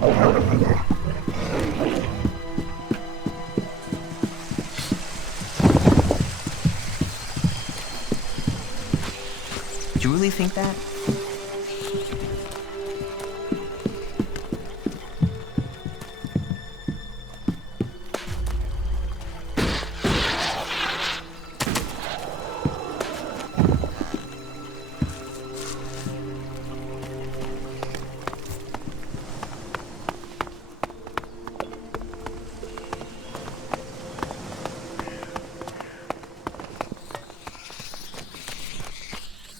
Do you really think that?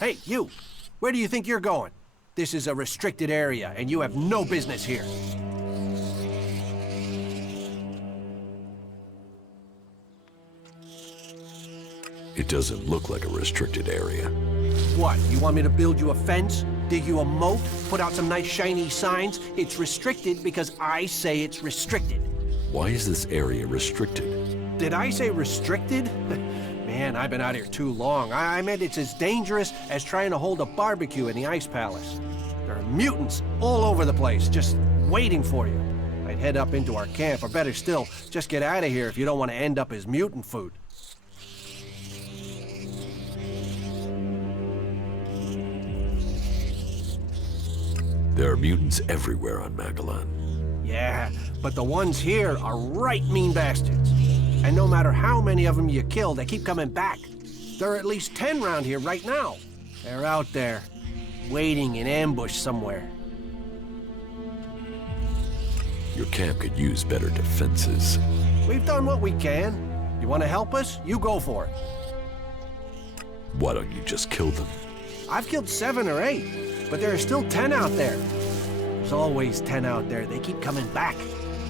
Hey, you! Where do you think you're going? This is a restricted area, and you have no business here. It doesn't look like a restricted area. What, you want me to build you a fence? Dig you a moat? Put out some nice shiny signs? It's restricted because I say it's restricted. Why is this area restricted? Did I say restricted? Man, I've been out here too long. I meant it's as dangerous as trying to hold a barbecue in the Ice Palace. There are mutants all over the place, just waiting for you. I'd head up into our camp, or better still, just get out of here if you don't want to end up as mutant food. There are mutants everywhere on Magellan. Yeah, but the ones here are right mean bastards. And no matter how many of them you kill, they keep coming back. There are at least 10 around here right now. They're out there, waiting in ambush somewhere. Your camp could use better defenses. We've done what we can. You want to help us? You go for it. Why don't you just kill them? I've killed 7 or 8, but there are still 10 out there. There's always 10 out there. They keep coming back.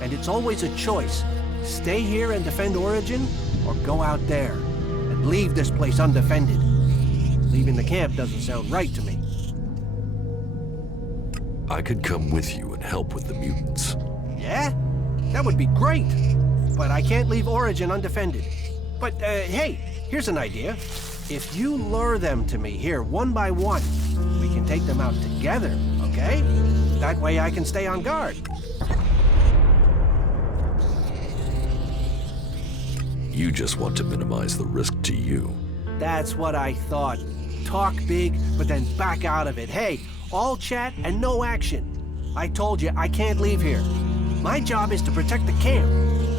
And it's always a choice. Stay here and defend Origin, or go out there and leave this place undefended. Leaving the camp doesn't sound right to me. I could come with you and help with the mutants. Yeah? That would be great. But I can't leave Origin undefended. But, hey, here's an idea. If you lure them to me here one by one, we can take them out together, okay? That way I can stay on guard. You just want to minimize the risk to you. That's what I thought. Talk big, but then back out of it. Hey, all chat and no action. I told you I can't leave here. My job is to protect the camp.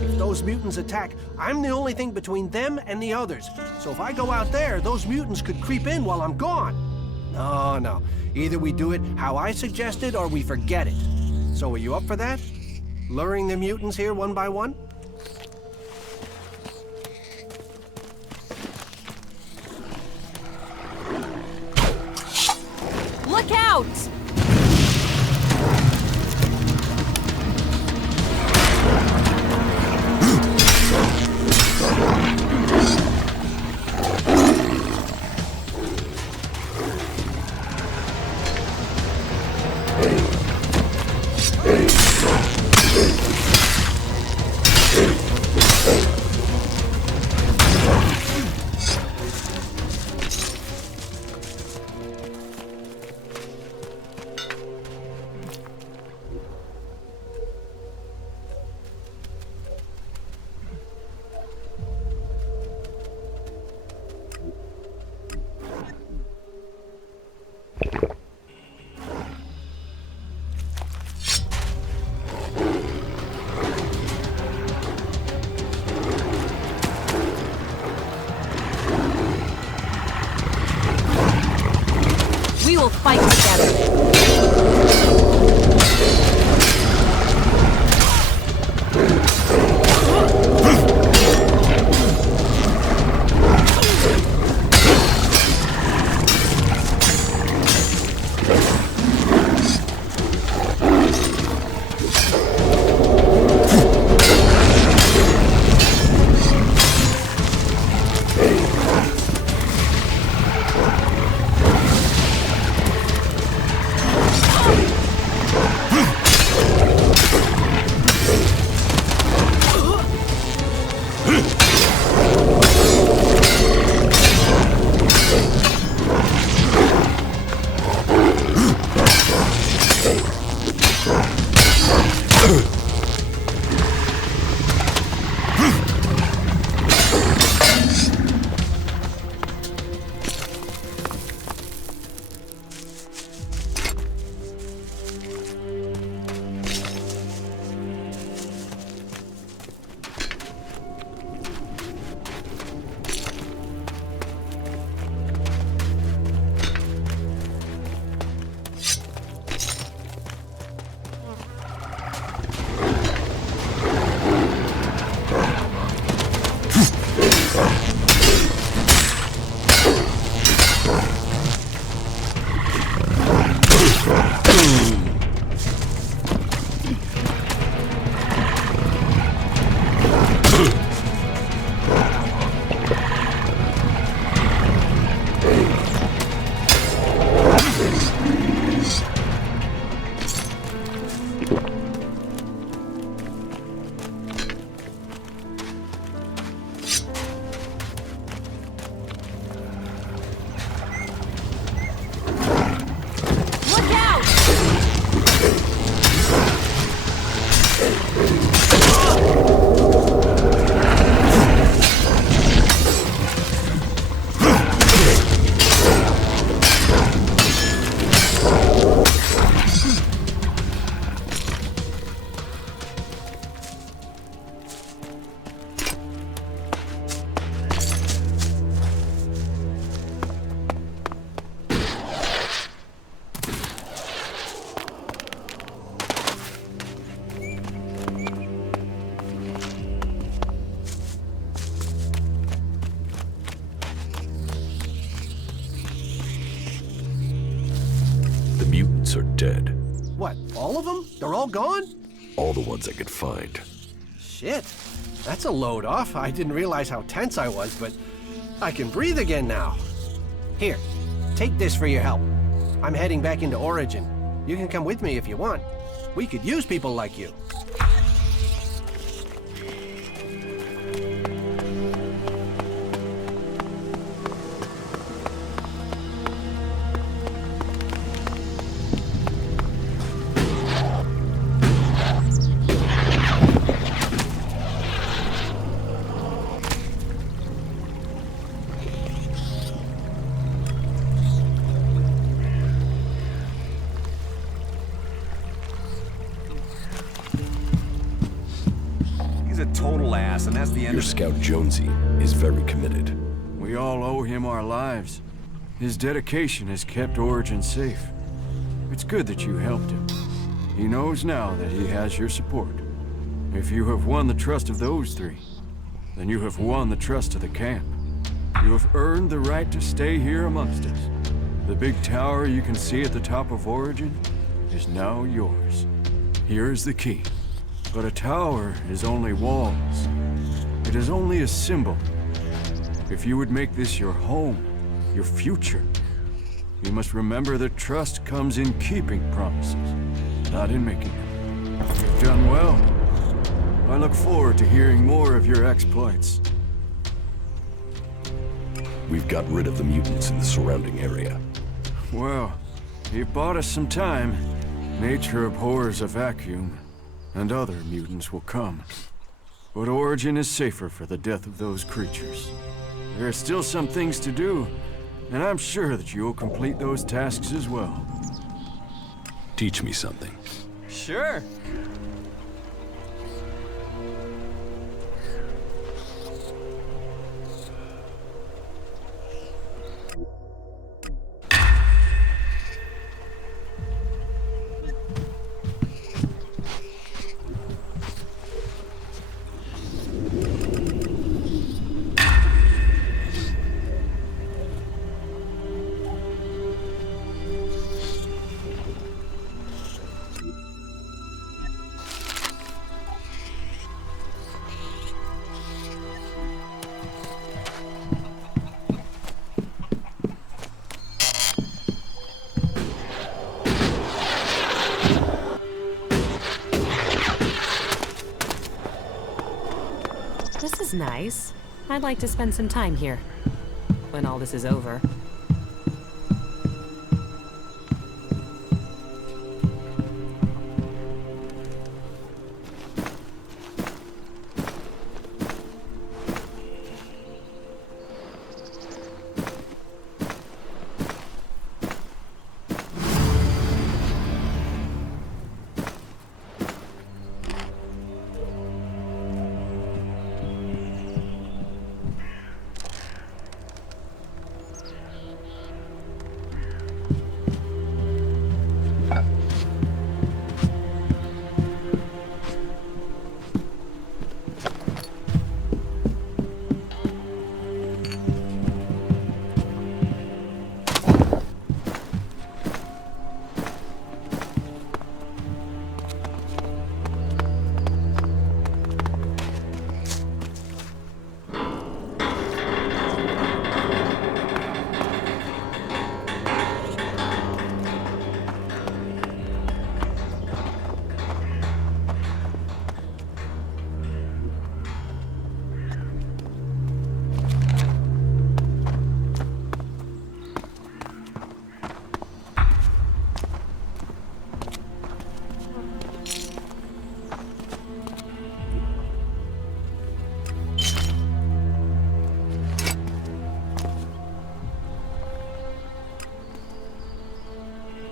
If those mutants attack, I'm the only thing between them and the others. So if I go out there, those mutants could creep in while I'm gone. No. Either we do it how I suggested or we forget it. So are you up for that? Luring the mutants here one by one? Look out! We will fight together. dead. What, all of them? They're all gone? All the ones I could find. Shit. That's a load off. I didn't realize how tense I was, but I can breathe again now. Here, take this for your help. I'm heading back into Origin. You can come with me if you want. We could use people like you. A total ass, and that's the end Your of it. scout Jonesy is very committed. We all owe him our lives. His dedication has kept Origin safe. It's good that you helped him. He knows now that he has your support. If you have won the trust of those three, then you have won the trust of the camp. You have earned the right to stay here amongst us. The big tower you can see at the top of Origin is now yours. Here is the key. But a tower is only walls. It is only a symbol. If you would make this your home, your future, you must remember that trust comes in keeping promises, not in making them. You've done well. I look forward to hearing more of your exploits. We've got rid of the mutants in the surrounding area. Well, you've bought us some time. Nature abhors a vacuum. And other mutants will come. But Origin is safer for the death of those creatures. There are still some things to do, and I'm sure that you'll complete those tasks as well. Teach me something. Sure. This is nice. I'd like to spend some time here. When all this is over.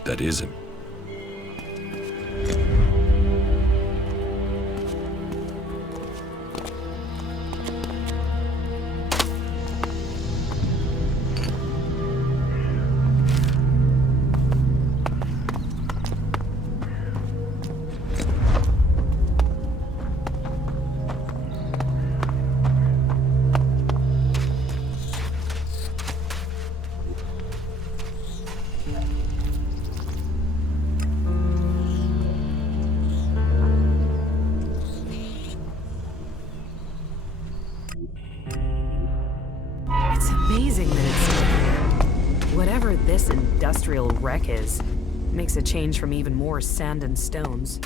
That is him. whatever this industrial wreck is, makes a change from even more sand and stones.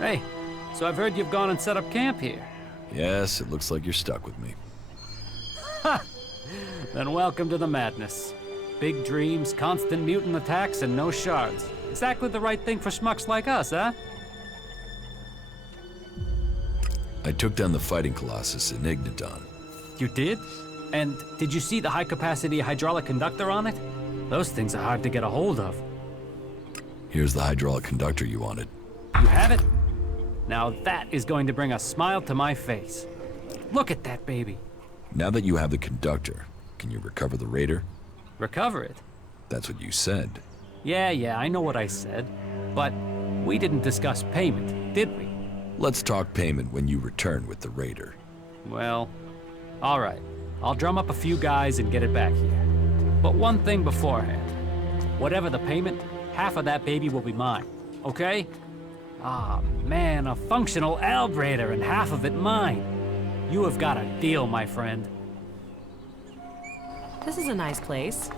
Hey, so I've heard you've gone and set up camp here. Yes, it looks like you're stuck with me. Ha! Then welcome to the madness. Big dreams, constant mutant attacks, and no shards. Exactly the right thing for schmucks like us, huh? I took down the fighting colossus in Igniton. You did? And did you see the high-capacity hydraulic conductor on it? Those things are hard to get a hold of. Here's the hydraulic conductor you wanted. You have it? Now that is going to bring a smile to my face. Look at that baby. Now that you have the conductor, can you recover the Raider? Recover it? That's what you said. Yeah, I know what I said. But we didn't discuss payment, did we? Let's talk payment when you return with the Raider. Well, all right. I'll drum up a few guys and get it back here. But one thing beforehand. Whatever the payment, half of that baby will be mine, okay? Ah, man, a functional Albrader and half of it mine. You have got a deal, my friend. This is a nice place.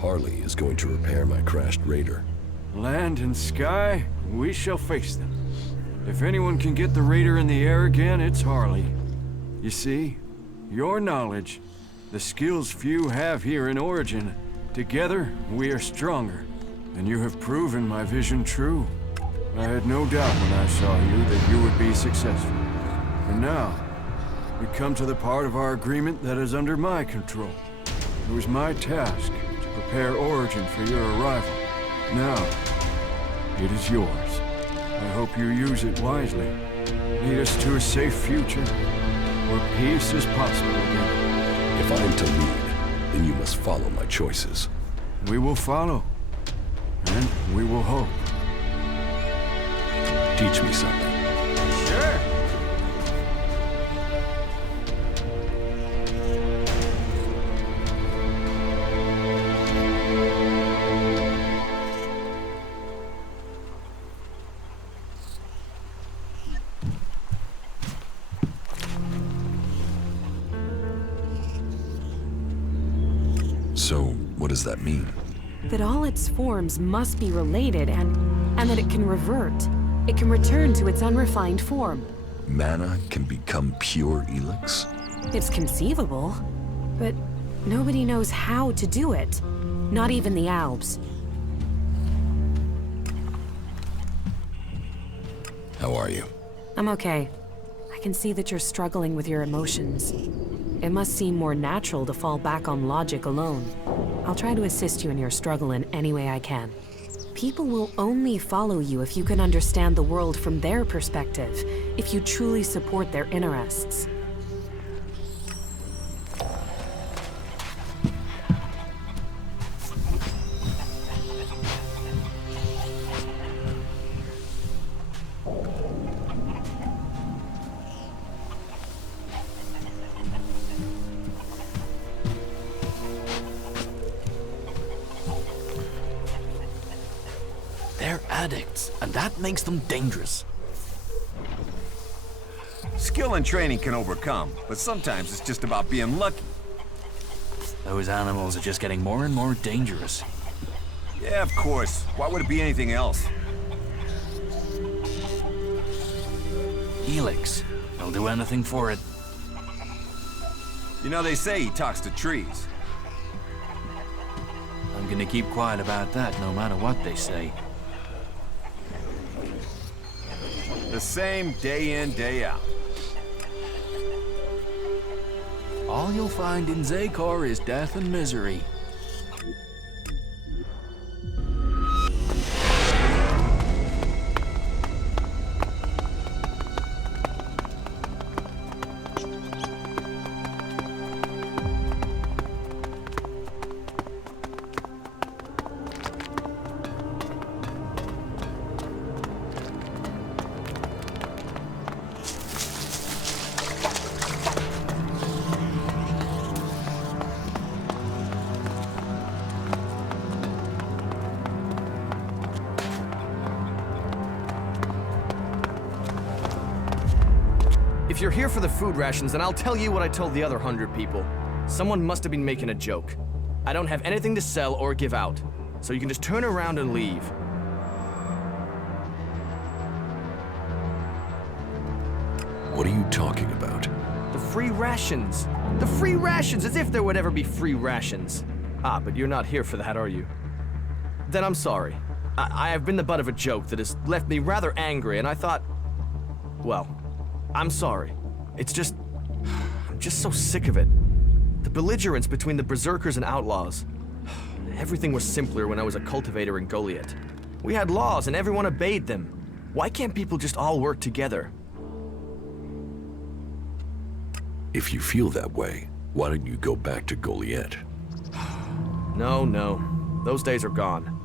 Harley is going to repair my crashed Raider. Land and sky, we shall face them. If anyone can get the Raider in the air again, it's Harley. You see, your knowledge, the skills few have here in Origin, together we are stronger. And you have proven my vision true. I had no doubt when I saw you that you would be successful. And now, we come to the part of our agreement that is under my control. It was my task to prepare Origin for your arrival. Now, it is yours. I hope you use it wisely. Lead us to a safe future, where peace is possible again. If I am to lead, then you must follow my choices. We will follow. And we will hope. Teach me something. Sure. So, what does that mean? That all its forms must be related and that it can revert. It can return to its unrefined form. Mana can become pure ELEX? It's conceivable, but nobody knows how to do it. Not even the Albs. How are you? I'm okay. I can see that you're struggling with your emotions. It must seem more natural to fall back on logic alone. I'll try to assist you in your struggle in any way I can. People will only follow you if you can understand the world from their perspective, if you truly support their interests. They're addicts, and that makes them dangerous. Skill and training can overcome, but sometimes it's just about being lucky. Those animals are just getting more and more dangerous. Yeah, of course. Why would it be anything else? ELEX. I'll do anything for it. You know, they say he talks to trees. I'm gonna keep quiet about that, no matter what they say. The same day in, day out. All you'll find in Zakor is death and misery. If you're here for the food rations, then I'll tell you what I told the other 100 people. Someone must have been making a joke. I don't have anything to sell or give out, so you can just turn around and leave. What are you talking about? The free rations! The free rations, as if there would ever be free rations. Ah, but you're not here for that, are you? Then I'm sorry. I have been the butt of a joke that has left me rather angry, and I thought... Well, I'm sorry. It's just... I'm just so sick of it. The belligerence between the berserkers and outlaws. Everything was simpler when I was a cultivator in Goliath. We had laws and everyone obeyed them. Why can't people just all work together? If you feel that way, why don't you go back to Goliath? No. Those days are gone.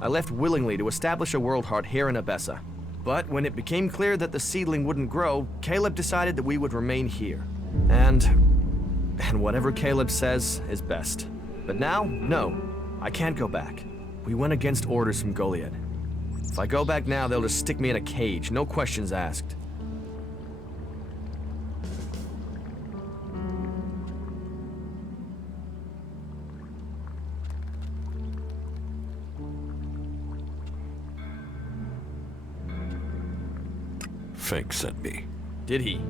I left willingly to establish a world heart here in Abessa. But when it became clear that the seedling wouldn't grow, Caleb decided that we would remain here. And whatever Caleb says is best. But now, no. I can't go back. We went against orders from Goliath. If I go back now, they'll just stick me in a cage, no questions asked. Fink sent me. Did he?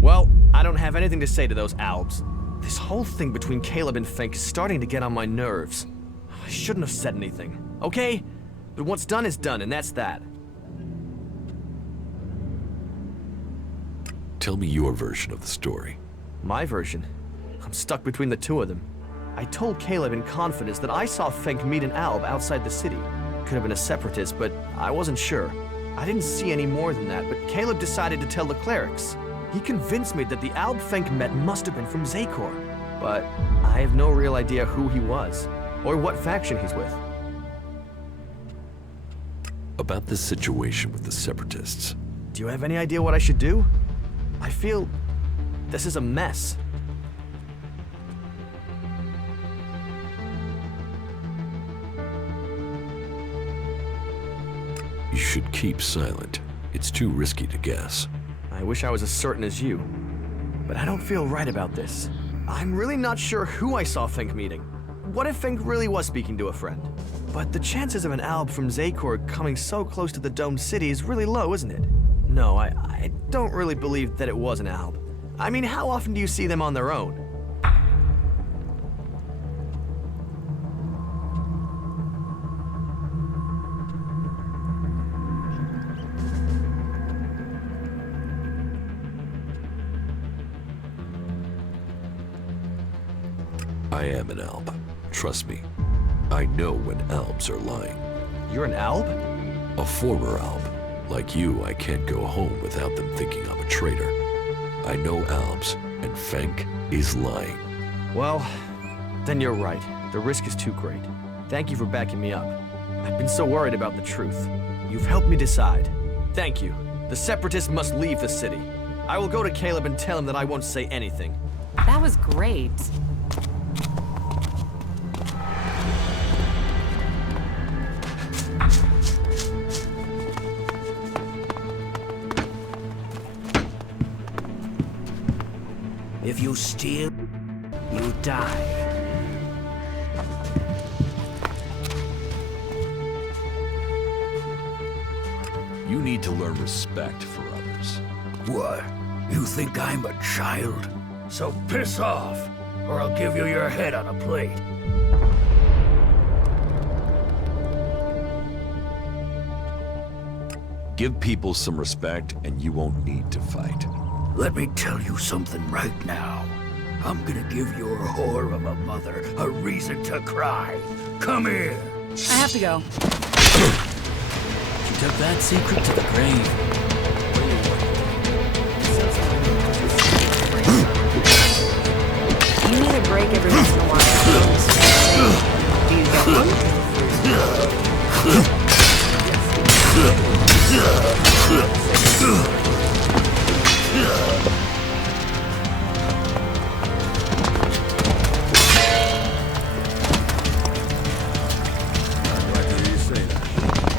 Well, I don't have anything to say to those Albs. This whole thing between Caleb and Fink is starting to get on my nerves. I shouldn't have said anything, okay? But what's done is done, and that's that. Tell me your version of the story. My version? I'm stuck between the two of them. I told Caleb in confidence that I saw Fink meet an Alb outside the city. Could have been a separatist, but I wasn't sure. I didn't see any more than that, but Caleb decided to tell the clerics. He convinced me that the Alb Fink met must have been from Zakor. but I have no real idea who he was, or what faction he's with. About this situation with the Separatists. Do you have any idea what I should do? I feel this is a mess. You should keep silent. It's too risky to guess. I wish I was as certain as you, but I don't feel right about this. I'm really not sure who I saw Fink meeting. What if Fink really was speaking to a friend? But the chances of an alb from Zakor coming so close to the domed city is really low, isn't it? No, I don't really believe that it was an alb. I mean, how often do you see them on their own? I am an alb. Trust me. I know when albs are lying. You're an alb? A former alb. Like you, I can't go home without them thinking I'm a traitor. I know albs, and Fink is lying. Well, then you're right. The risk is too great. Thank you for backing me up. I've been so worried about the truth. You've helped me decide. Thank you. The Separatists must leave the city. I will go to Caleb and tell him that I won't say anything. That was great. If you steal, you die. You need to learn respect for others. What? You think I'm a child? So piss off, or I'll give you your head on a plate. Give people some respect, and you won't need to fight. Let me tell you something right now. I'm gonna give your whore of a mother a reason to cry. Come here. I have to go. She took that secret to the grave. You need a break every once in a while. Do you get one?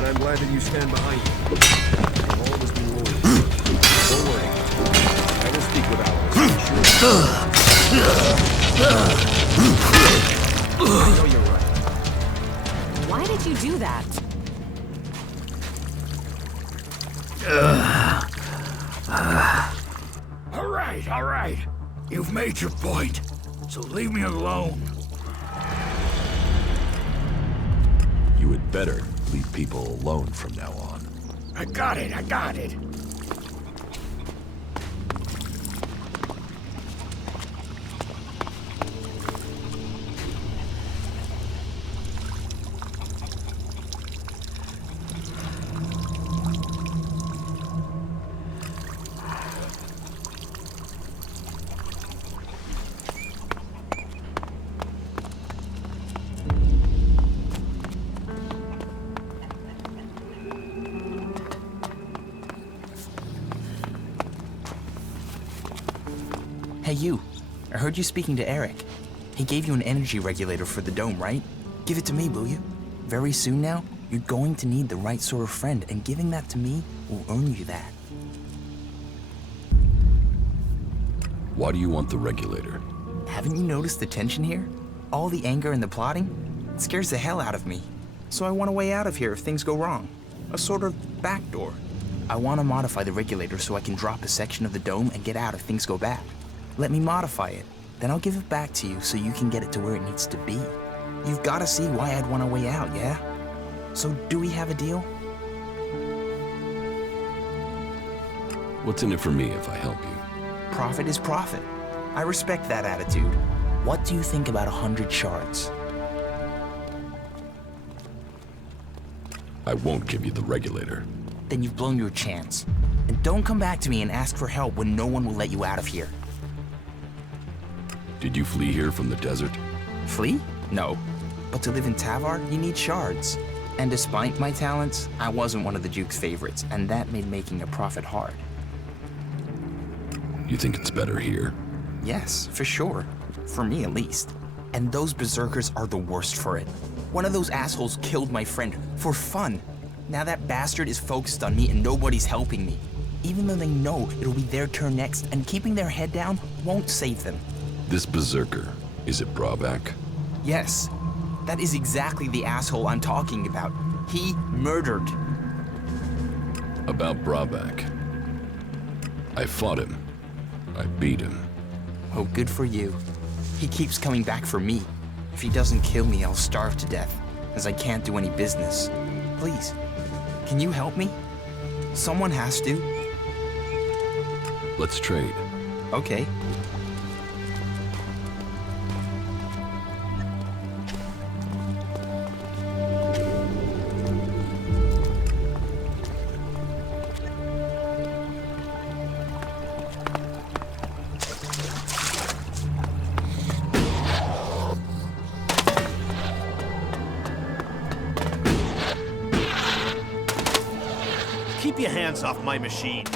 I'm glad that you stand behind me. I've always been loyal. Don't worry. I will speak with Alex. I know you're right. Why did you do that? All right. You've made your point, so leave me alone. You had better leave people alone from now on. I got it. Hey, you. I heard you speaking to Eric. He gave you an energy regulator for the dome, right? Give it to me, will you? Very soon now, you're going to need the right sort of friend, and giving that to me will earn you that. Why do you want the regulator? Haven't you noticed the tension here? All the anger and the plotting? It scares the hell out of me. So I want a way out of here if things go wrong. A sort of backdoor. I want to modify the regulator so I can drop a section of the dome and get out if things go bad. Let me modify it. Then I'll give it back to you so you can get it to where it needs to be. You've got to see why I'd want a way out, yeah? So do we have a deal? What's in it for me if I help you? Profit is profit. I respect that attitude. What do you think about 100 shards? I won't give you the regulator. Then you've blown your chance. And don't come back to me and ask for help when no one will let you out of here. Did you flee here from the desert? Flee? No. But to live in Tavar, you need shards. And despite my talents, I wasn't one of the Duke's favorites, and that made making a profit hard. You think it's better here? Yes, for sure. For me, at least. And those berserkers are the worst for it. One of those assholes killed my friend for fun. Now that bastard is focused on me and nobody's helping me. Even though they know it'll be their turn next, and keeping their head down won't save them. This berserker, is it Bravak? Yes. That is exactly the asshole I'm talking about. He murdered. About Bravak. I fought him. I beat him. Oh, good for you. He keeps coming back for me. If he doesn't kill me, I'll starve to death, as I can't do any business. Please, can you help me? Someone has to. Let's trade. Okay. Keep your hands off my machines.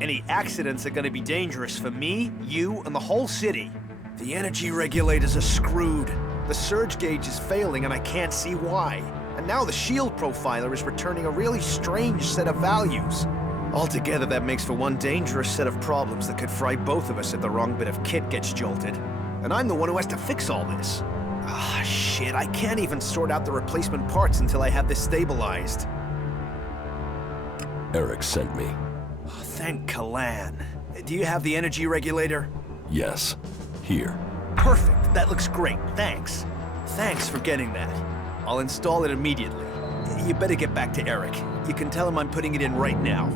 Any accidents are gonna be dangerous for me, you, and the whole city. The energy regulators are screwed. The surge gauge is failing and I can't see why. And now the shield profiler is returning a really strange set of values. Altogether, that makes for one dangerous set of problems that could fry both of us if the wrong bit of kit gets jolted. And I'm the one who has to fix all this. Ah, shit, I can't even sort out the replacement parts until I have this stabilized. Eric sent me. Thank Kalan. Do you have the energy regulator? Yes. Here. Perfect. That looks great. Thanks. Thanks for getting that. I'll install it immediately. You better get back to Eric. You can tell him I'm putting it in right now.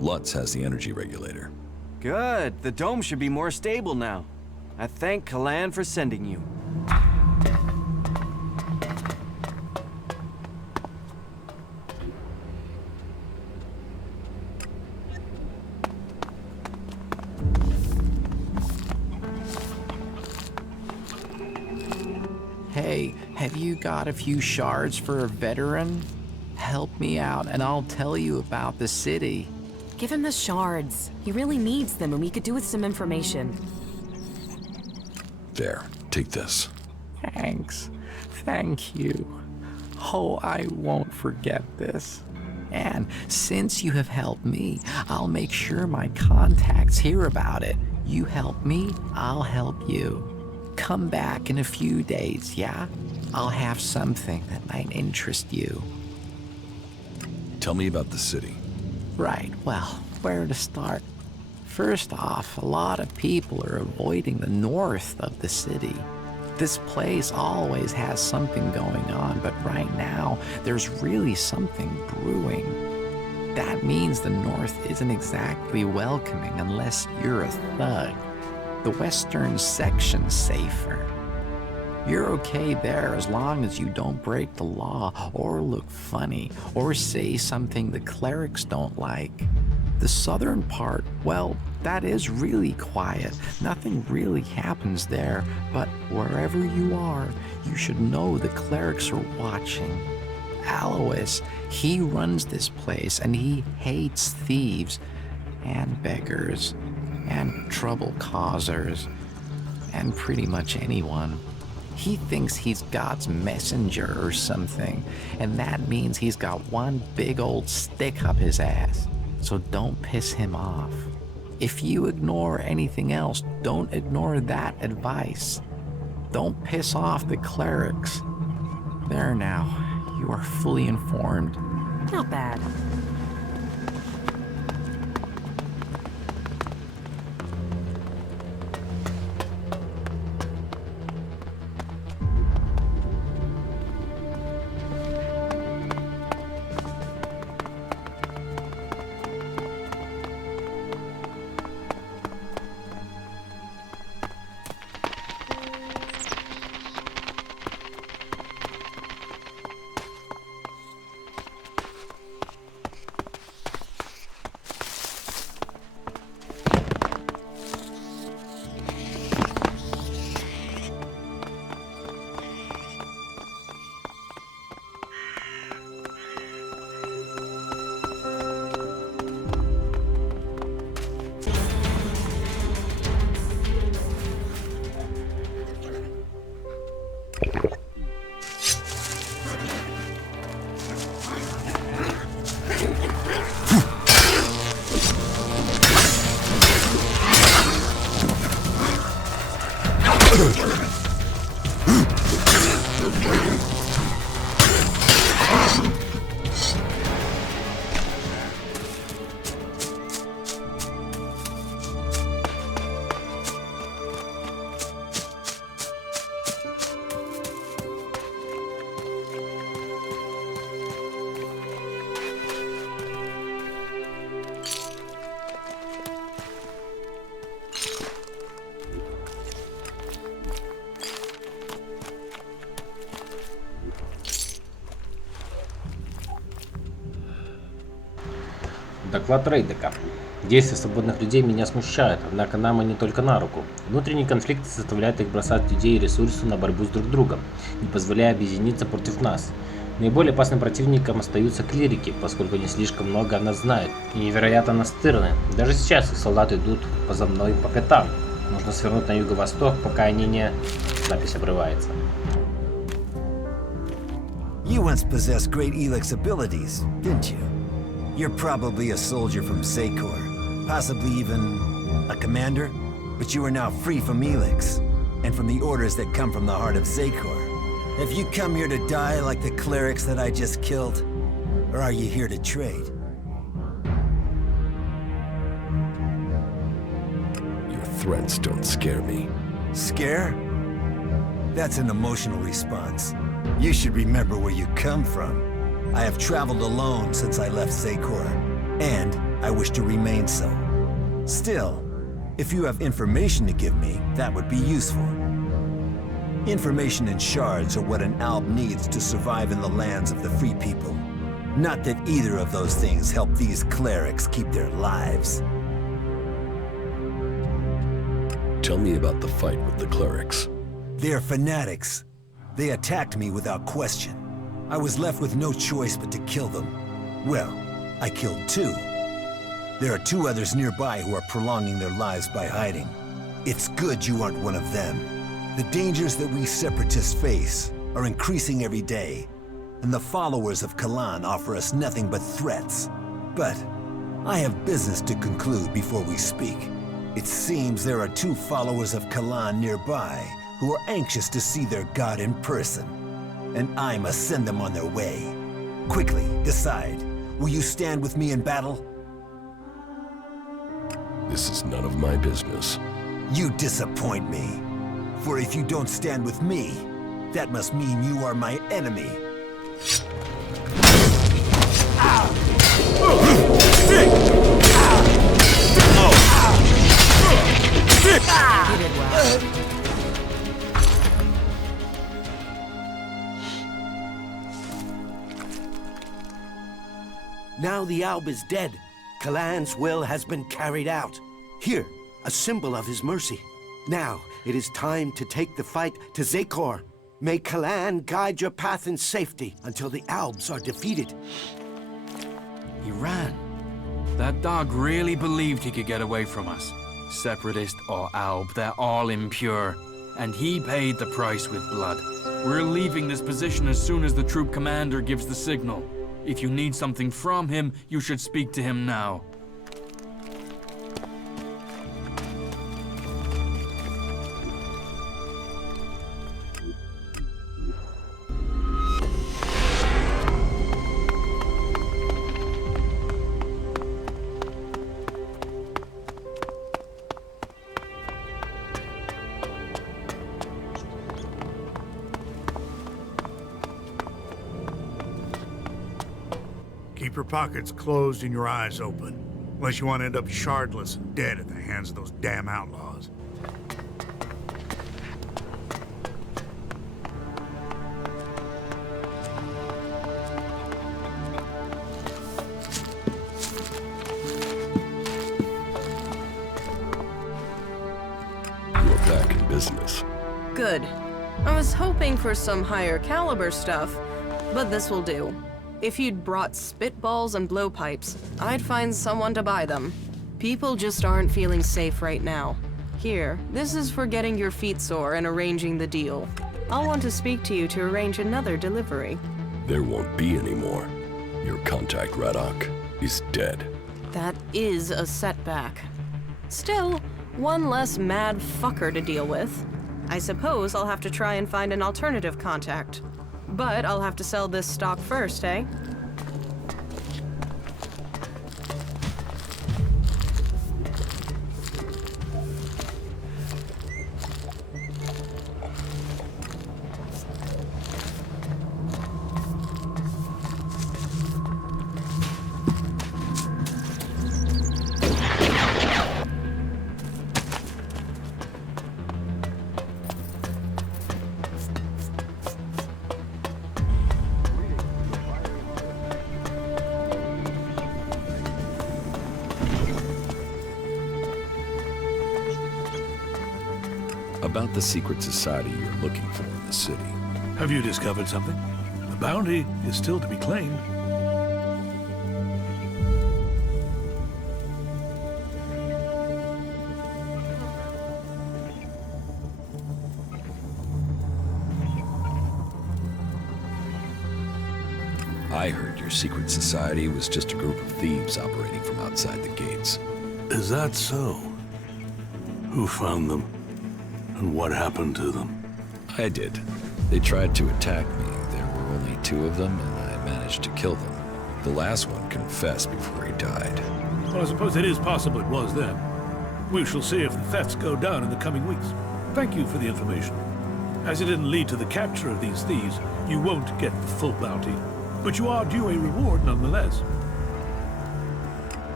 Lutz has the energy regulator. Good. The dome should be more stable now. I thank Kalan for sending you. Hey, have you got a few shards for a veteran? Help me out and I'll tell you about the city. Give him the shards. He really needs them, and we could do with some information. There, take this. Thanks. Thank you. Oh, I won't forget this. And since you have helped me, I'll make sure my contacts hear about it. You help me, I'll help you. Come back in a few days, yeah? I'll have something that might interest you. Tell me about the city. Right, well, where to start? First off, a lot of people are avoiding the north of the city. This place always has something going on, but right now, there's really something brewing. That means the north isn't exactly welcoming unless you're a thug. The western section's safer. You're okay there as long as you don't break the law or look funny or say something the clerics don't like. The southern part, well, that is really quiet. Nothing really happens there, but wherever you are, you should know the clerics are watching. Alois, he runs this place and he hates thieves and beggars and trouble causers and pretty much anyone. He thinks he's God's messenger or something, and that means he's got one big old stick up his ass. So don't piss him off. If you ignore anything else, don't ignore that advice. Don't piss off the clerics. There now, you are fully informed. Not bad. Доклад Рейдека. Действия свободных людей меня смущают, однако нам они только на руку. Внутренние конфликты заставляют их бросать людей и ресурсы на борьбу с друг другом, не позволяя объединиться против нас. Наиболее опасным противником остаются клирики, поскольку они слишком много о нас знают и невероятно настырны. Даже сейчас их солдаты идут поза мной по пятам. Нужно свернуть на юго-восток, пока они не... Запись обрывается. You once possessed great ELEX abilities, didn't you? You're probably a soldier from Secor, possibly even a commander, but you are now free from ELEX, and from the orders that come from the heart of Secor. Have you come here to die like the clerics that I just killed? Or are you here to trade? Your threats don't scare me. Scare? That's an emotional response. You should remember where you come from. I have traveled alone since I left Secor, and I wish to remain so. Still, if you have information to give me, that would be useful. Information and shards are what an alb needs to survive in the lands of the free people. Not that either of those things help these clerics keep their lives. Tell me about the fight with the clerics. They are fanatics. They attacked me without question. I was left with no choice but to kill them. Well, I killed 2. There are 2 others nearby who are prolonging their lives by hiding. It's good you aren't one of them. The dangers that we separatists face are increasing every day, and the followers of Kalan offer us nothing but threats. But I have business to conclude before we speak. It seems there are 2 followers of Kalan nearby who are anxious to see their god in person, and I must send them on their way. Quickly, decide. Will you stand with me in battle? This is none of my business. You disappoint me. For if you don't stand with me, that must mean you are my enemy. You did well. Now the Alb is dead. Kalan's will has been carried out. Here, a symbol of his mercy. Now, it is time to take the fight to Secor. May Kalan guide your path in safety until the Albs are defeated. He ran. That dog really believed he could get away from us. Separatist or Alb, they're all impure. And he paid the price with blood. We're leaving this position as soon as the troop commander gives the signal. If you need something from him, you should speak to him now. Keep your pockets closed and your eyes open, unless you want to end up shardless and dead at the hands of those damn outlaws. You're back in business. Good. I was hoping for some higher caliber stuff, but this will do. If you'd brought spitballs and blowpipes, I'd find someone to buy them. People just aren't feeling safe right now. Here, this is for getting your feet sore and arranging the deal. I'll want to speak to you to arrange another delivery. There won't be any more. Your contact, Radok, is dead. That is a setback. Still, one less mad fucker to deal with. I suppose I'll have to try and find an alternative contact. But I'll have to sell this stock first, eh? About the secret society you're looking for in the city. Have you discovered something? The bounty is still to be claimed. I heard your secret society was just a group of thieves operating from outside the gates. Is that so? Who found them? And what happened to them? I did. They tried to attack me. There were only 2 of them, and I managed to kill them. The last one confessed before he died. Well, I suppose it is possible it was them. We shall see if the thefts go down in the coming weeks. Thank you for the information. As it didn't lead to the capture of these thieves, you won't get the full bounty. But you are due a reward nonetheless.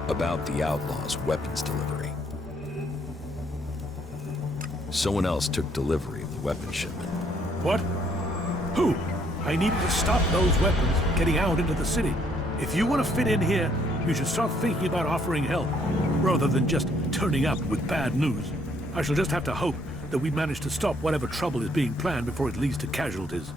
About the outlaws' weapons delivery. Someone else took delivery of the weapon shipment. What? Who? I needed to stop those weapons getting out into the city. If you want to fit in here, you should start thinking about offering help, rather than just turning up with bad news. I shall just have to hope that we manage to stop whatever trouble is being planned before it leads to casualties.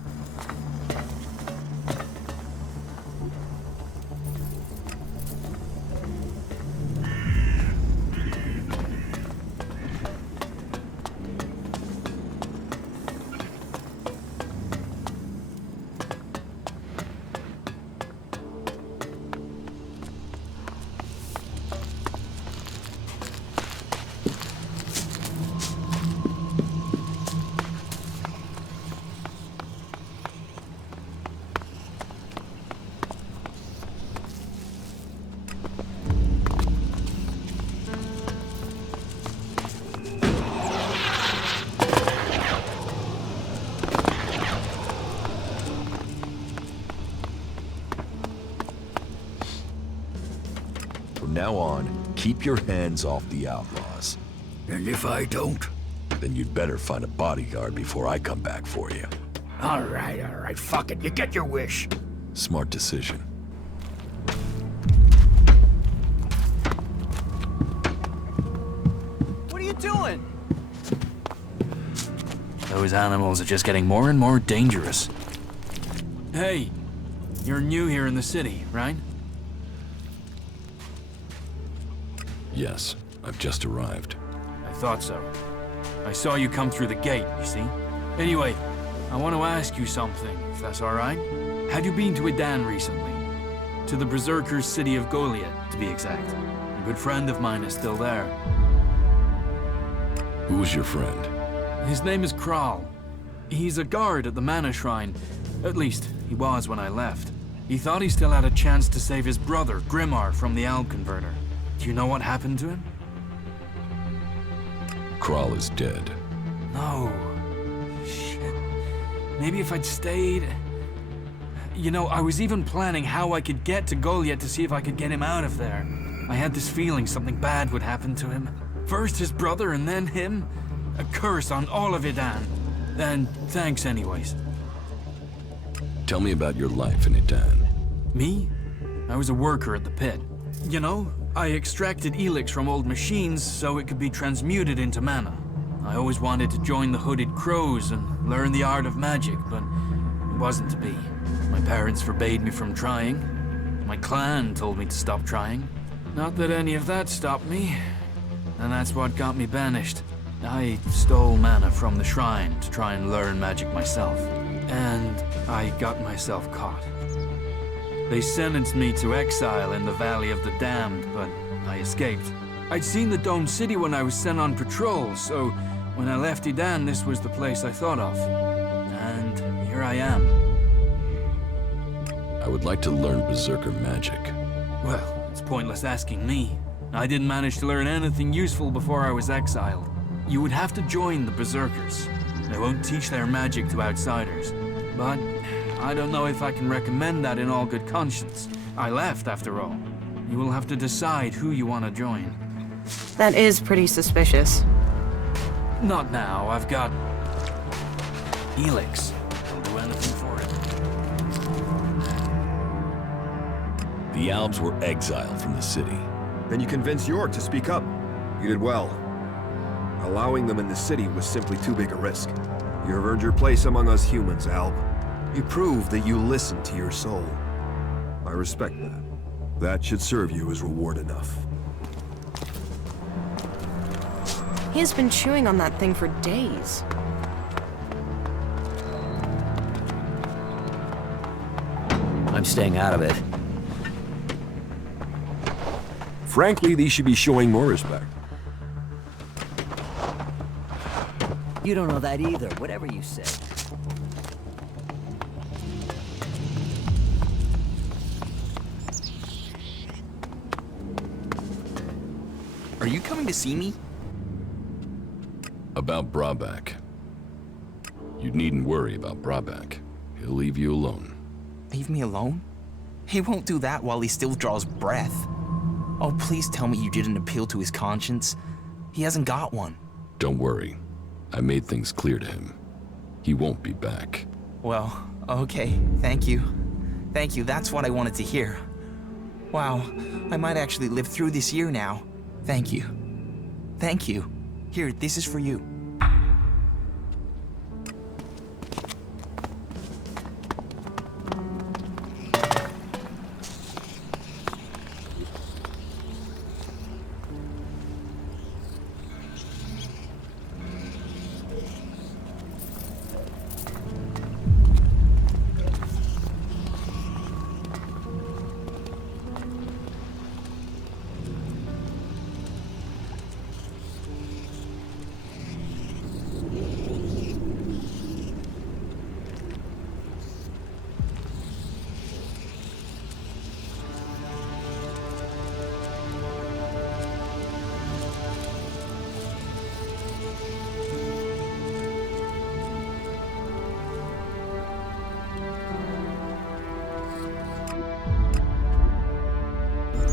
From now on, keep your hands off the outlaws. And if I don't? Then you'd better find a bodyguard before I come back for you. All right, fuck it. You get your wish. Smart decision. What are you doing? Those animals are just getting more and more dangerous. Hey, you're new here in the city, right? Yes, I've just arrived. I thought so. I saw you come through the gate, you see? Anyway, I want to ask you something, if that's all right. Had you been to Edan recently? To the Berserkers' city of Goliath, to be exact. A good friend of mine is still there. Who's your friend? His name is Kral. He's a guard at the Mana Shrine. At least, he was when I left. He thought he still had a chance to save his brother, Grimar, from the Alb Converter. Do you know what happened to him? Kral is dead. No. Shit. Maybe if I'd stayed... You know, I was even planning how I could get to Goliath to see if I could get him out of there. I had this feeling something bad would happen to him. First his brother and then him. A curse on all of Edan. And thanks anyways. Tell me about your life in Edan. Me? I was a worker at the pit. You know, I extracted ELEX from old machines so it could be transmuted into mana. I always wanted to join the Hooded Crows and learn the art of magic, but it wasn't to be. My parents forbade me from trying. My clan told me to stop trying. Not that any of that stopped me. And that's what got me banished. I stole mana from the shrine to try and learn magic myself. And I got myself caught. They sentenced me to exile in the Valley of the Damned, but I escaped. I'd seen the Domed City when I was sent on patrol, so when I left Edan, this was the place I thought of. And here I am. I would like to learn Berserker magic. Well, it's pointless asking me. I didn't manage to learn anything useful before I was exiled. You would have to join the Berserkers. They won't teach their magic to outsiders. But I don't know if I can recommend that in all good conscience. I left, after all. You will have to decide who you want to join. That is pretty suspicious. Not now. I've got... ELEX. I'll do anything for it. The Albs were exiled from the city. Then you convinced York to speak up. You did well. Allowing them in the city was simply too big a risk. You have earned your place among us humans, Alb. You proved that you listen to your soul. I respect that. That should serve you as reward enough. He has been chewing on that thing for days. I'm staying out of it. Frankly, these should be showing more respect. You don't know that either, whatever you say. Are you coming to see me? About Brabak. You needn't worry about Brabak. He'll leave you alone. Leave me alone? He won't do that while he still draws breath. Oh, please tell me you didn't appeal to his conscience. He hasn't got one. Don't worry. I made things clear to him. He won't be back. Well, okay. Thank you. Thank you. That's what I wanted to hear. Wow, I might actually live through this year now. Thank you. Thank you. Here, this is for you.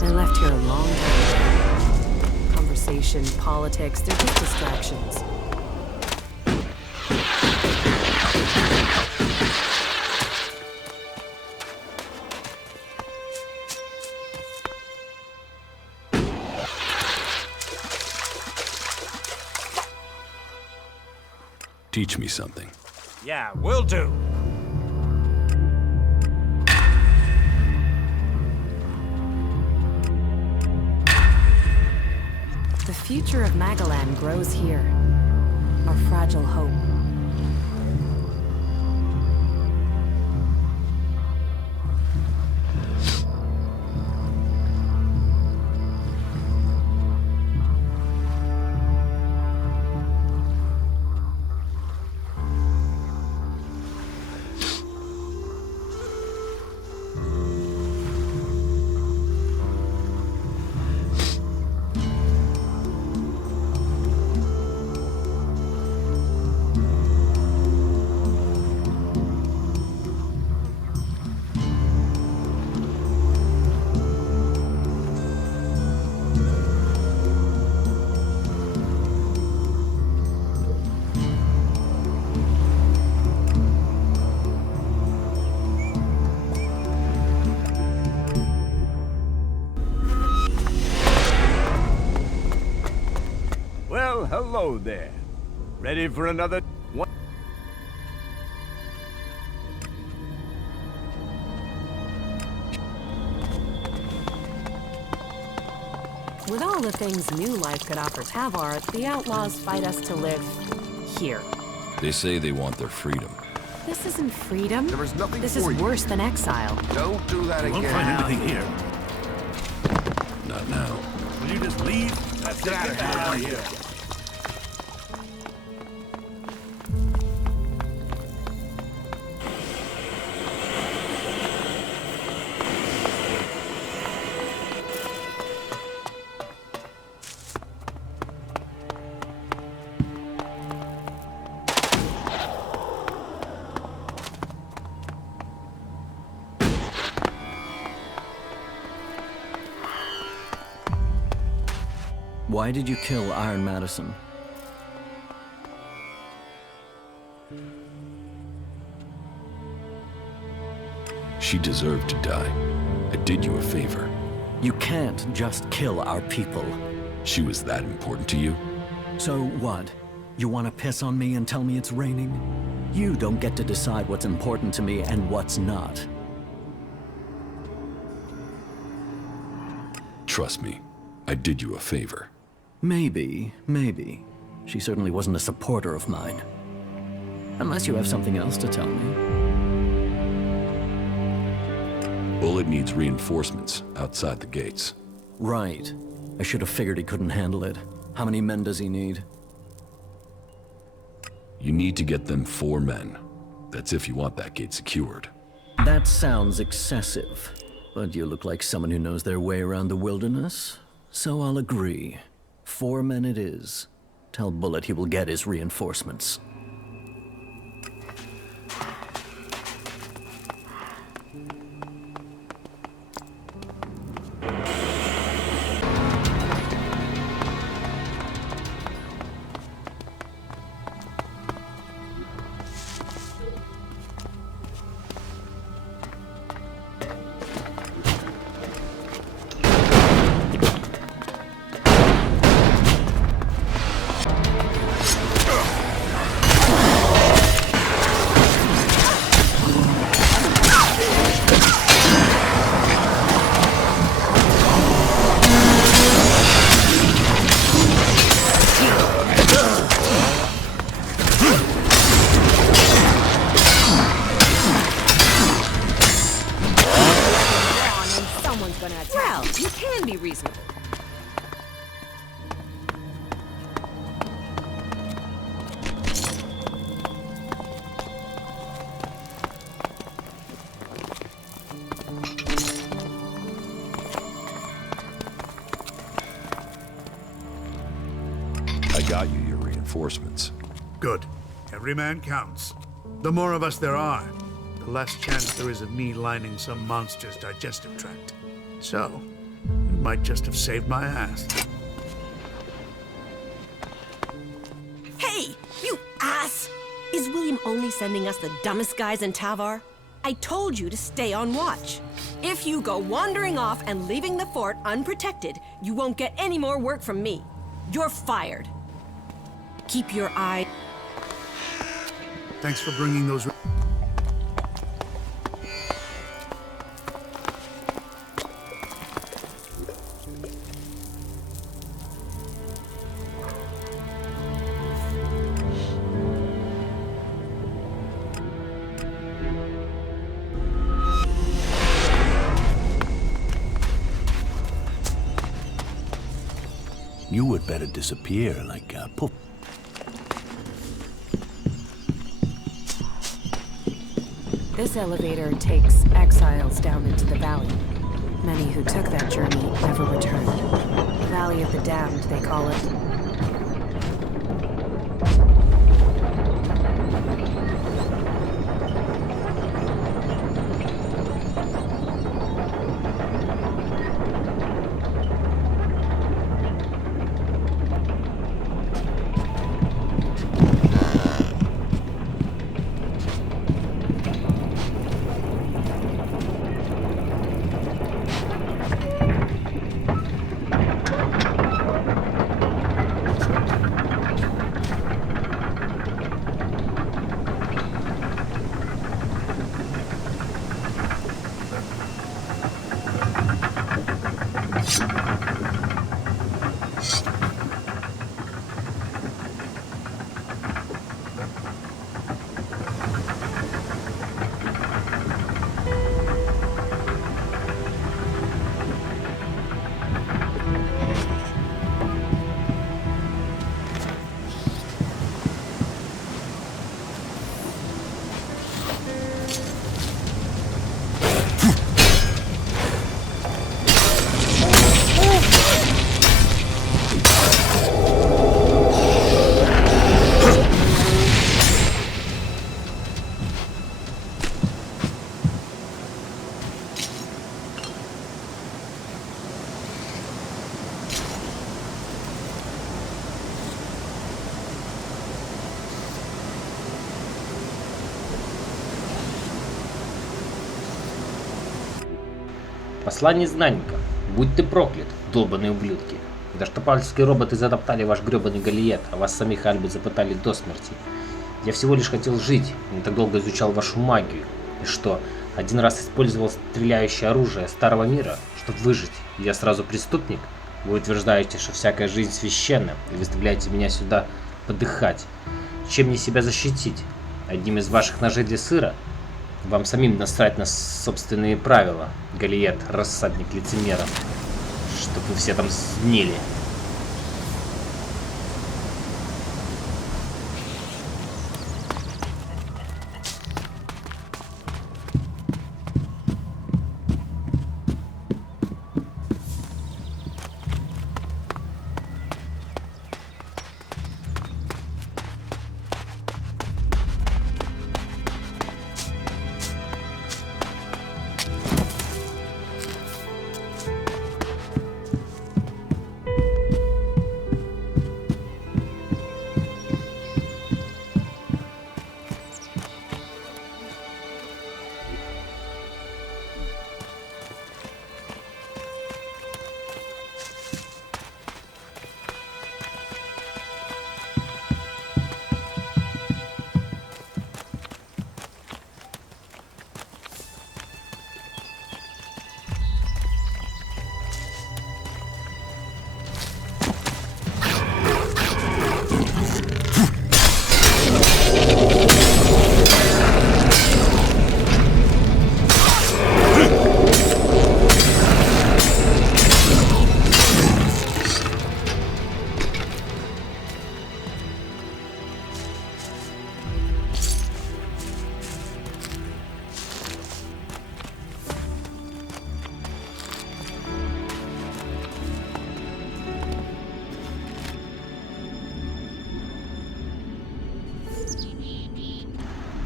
I left here a long time ago. Conversation, politics, they're just distractions. Teach me something. Yeah, will do. The future of Magalan grows here. Our fragile hope. Well, hello there. Ready for another one? With all the things new life could offer Tavar, the outlaws fight us to live here. They say they want their freedom. This isn't freedom. There is nothing This for is you. worse than exile. Don't do that You again. won't find anything here. Not now. Will you just leave? That's Get out of here. out of here. Why did you kill Iron Madison? She deserved to die. I did you a favor. You can't just kill our people. She was that important to you? So what? You want to piss on me and tell me it's raining? You don't get to decide what's important to me and what's not. Trust me, I did you a favor. Maybe. She certainly wasn't a supporter of mine. Unless you have something else to tell me. Bullet needs reinforcements outside the gates. Right. I should have figured he couldn't handle it. How many men does he need? You need to get them 4 men. That's if you want that gate secured. That sounds excessive. But you look like someone who knows their way around the wilderness. So I'll agree. 4 men it is. Tell Bullet he will get his reinforcements. I got you your reinforcements. Good. Every man counts. The more of us there are, the less chance there is of me lining some monster's digestive tract. So, you might just have saved my ass. Hey, you ass! Is William only sending us the dumbest guys in Tavar? I told you to stay on watch. If you go wandering off and leaving the fort unprotected, you won't get any more work from me. You're fired. Keep your eye... Thanks for bringing those... You would better disappear like a poop. This elevator takes exiles down into the valley. Many who took that journey never returned. The Valley of the Damned, they call it. Послание изгнанника. Будь ты проклят, долбаные ублюдки. Да что пальские роботы затоптали ваш гребаный галиет, а вас самих Альбы запытали до смерти. Я всего лишь хотел жить, не так долго изучал вашу магию. И что, один раз использовал стреляющее оружие старого мира, чтобы выжить, и я сразу преступник? Вы утверждаете, что всякая жизнь священна, и выставляете меня сюда подыхать. Чем мне себя защитить? Одним из ваших ножей для сыра? Вам самим насрать на собственные правила, галиет, рассадник лицемеров, чтоб вы все там сгнили.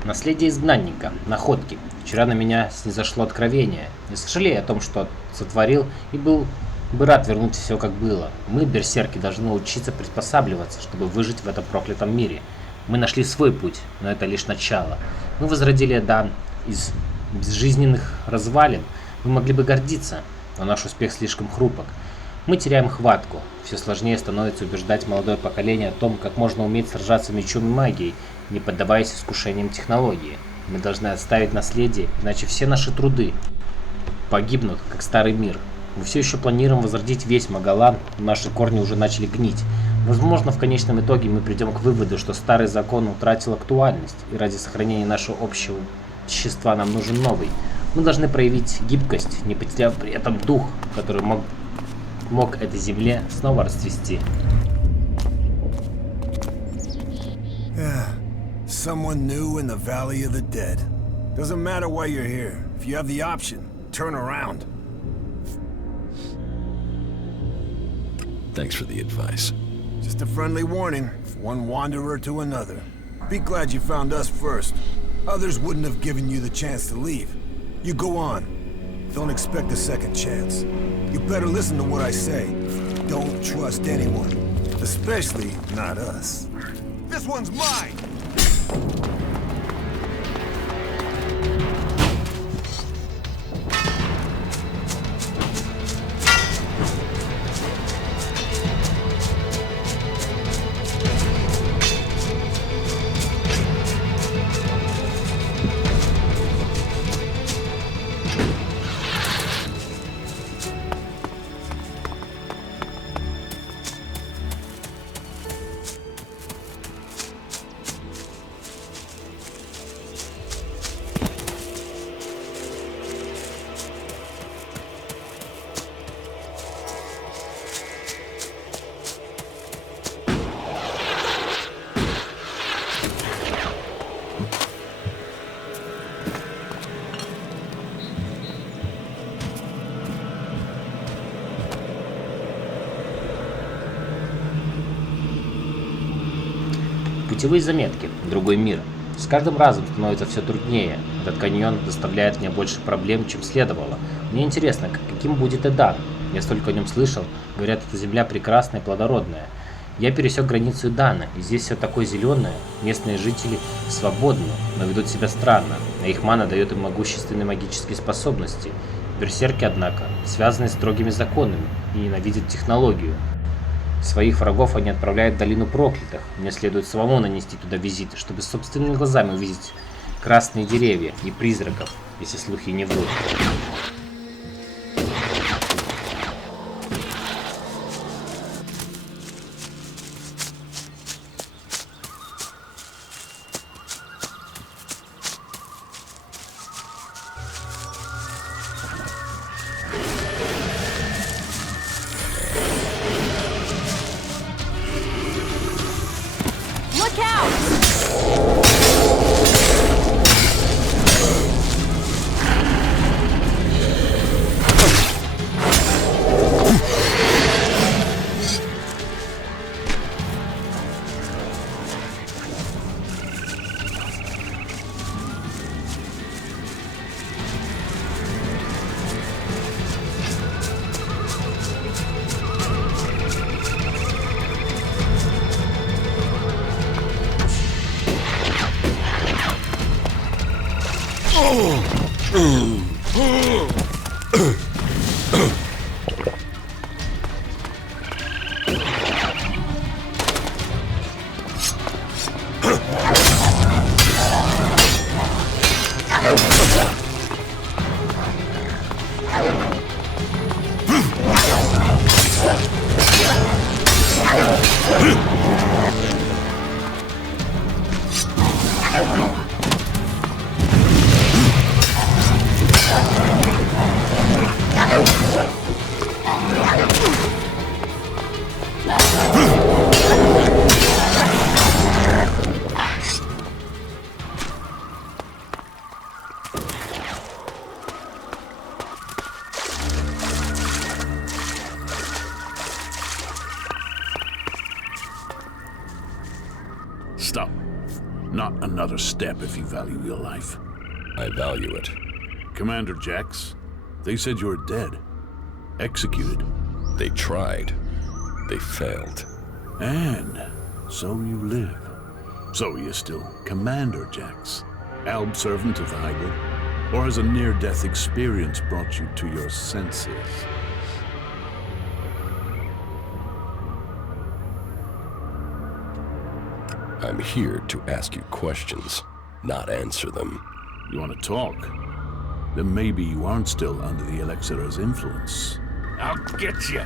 Наследие изгнанника. Находки. Вчера на меня снизошло откровение. Не сожалею о том, что сотворил, и был бы рад вернуть все как было. Мы, берсерки, должны научиться приспосабливаться, чтобы выжить в этом проклятом мире. Мы нашли свой путь, но это лишь начало. Мы возродили Эдан из безжизненных развалин. Мы могли бы гордиться, но наш успех слишком хрупок. Мы теряем хватку. Все сложнее становится убеждать молодое поколение о том, как можно уметь сражаться мечом и магией, не поддаваясь искушениям технологии. Мы должны оставить наследие, иначе все наши труды погибнут, как старый мир. Мы все еще планируем возродить весь Магалан, но наши корни уже начали гнить. Возможно, в конечном итоге мы придем к выводу, что старый закон утратил актуальность, и ради сохранения нашего общего вещества нам нужен новый. Мы должны проявить гибкость, не потеряв при этом дух, который мог этой земле снова расцвести. Someone new in the Valley of the Dead. Doesn't matter why you're here. If you have the option, turn around. Thanks for the advice. Just a friendly warning, one wanderer to another. Be glad you found us first. Others wouldn't have given you the chance to leave. You go on. Don't expect a second chance. You better listen to what I say. Don't trust anyone. Especially not us. This one's mine! Путевые заметки. Другой мир. С каждым разом становится все труднее. Этот каньон доставляет мне больше проблем, чем следовало. Мне интересно, каким будет Эдан. Я столько о нем слышал. Говорят, эта земля прекрасная и плодородная. Я пересек границу Эдана, и здесь все такое зеленое. Местные жители свободны, но ведут себя странно. А их мана дает им могущественные магические способности. Берсерки, однако, связаны с строгими законами и ненавидят технологию. Своих врагов они отправляют в Долину Проклятых. Мне следует самому нанести туда визит, чтобы собственными глазами увидеть красные деревья и призраков, если слухи не врут. Stop. Not another step if you value your life. I value it. Commander Jax, they said you were dead. Executed. They tried. They failed. And so you live. So you're still Commander Jax, Alb servant of the Hybrid? Or has a near-death experience brought you to your senses? I'm here to ask you questions, not answer them. You want to talk? Then maybe you aren't still under the Elixir's influence. I'll get you.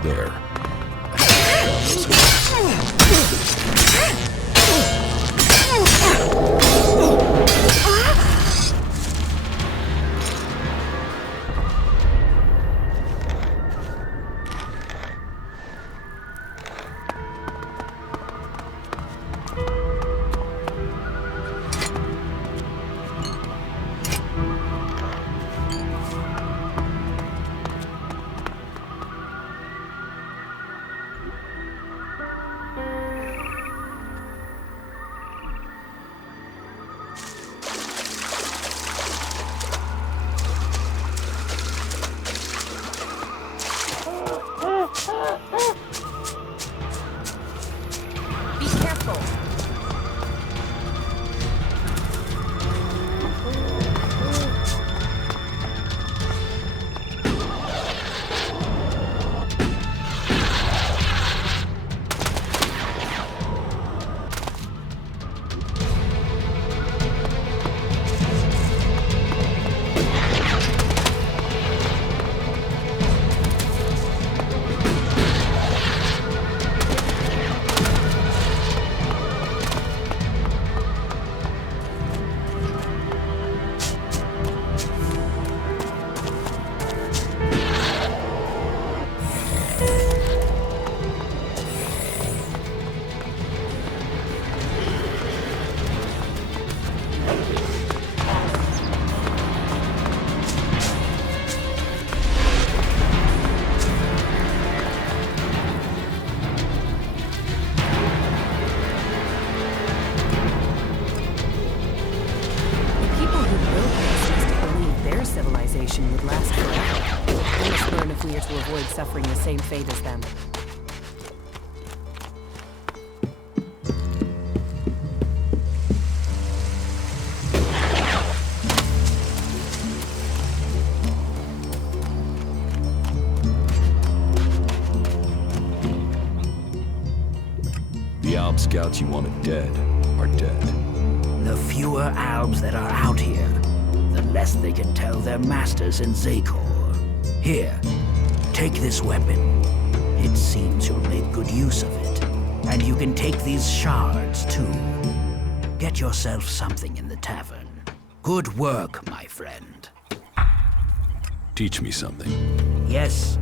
There. suffering the same fate as them. The Alb scouts you wanted dead are dead. The fewer Albs that are out here, the less they can tell their masters in Zakor. Here, take this weapon. It seems you'll make good use of it. And you can take these shards, too. Get yourself something in the tavern. Good work, my friend. Teach me something. Yes.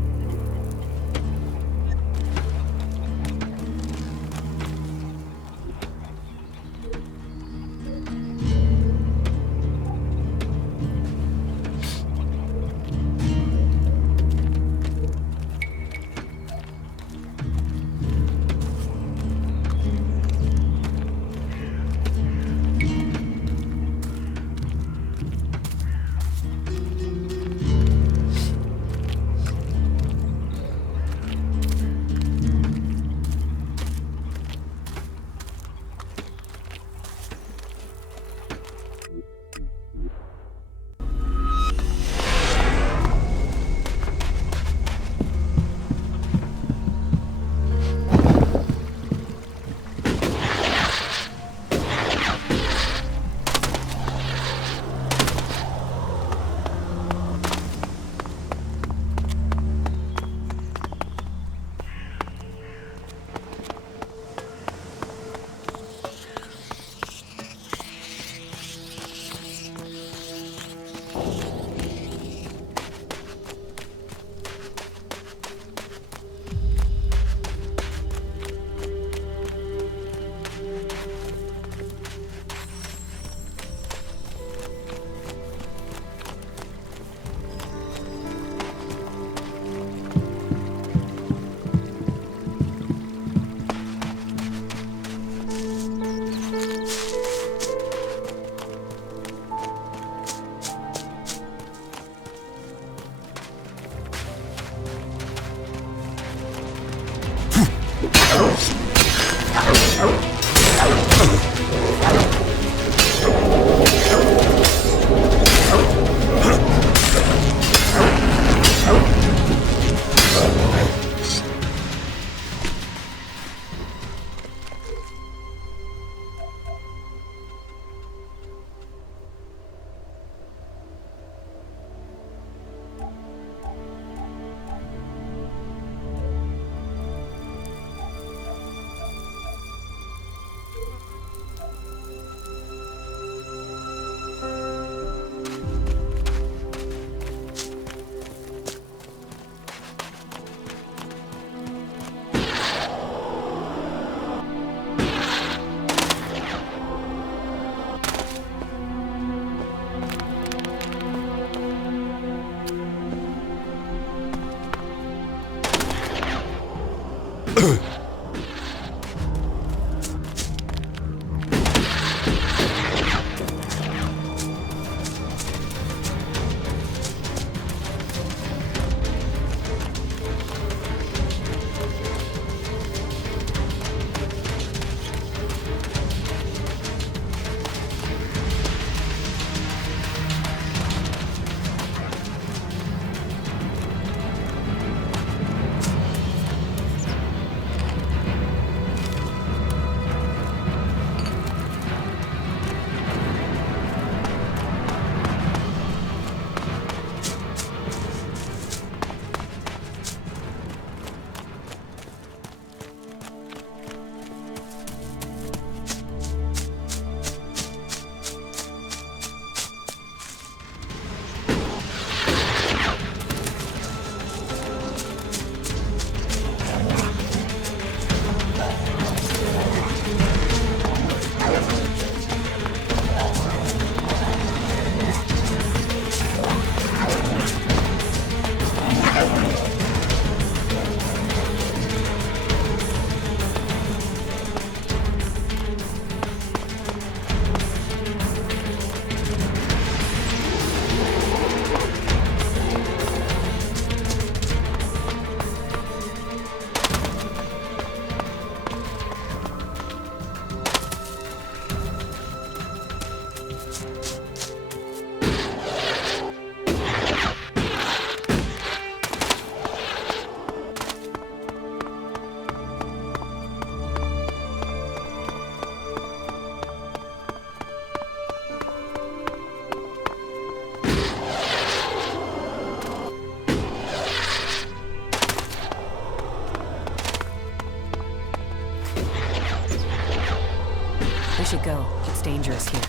should go. It's dangerous here.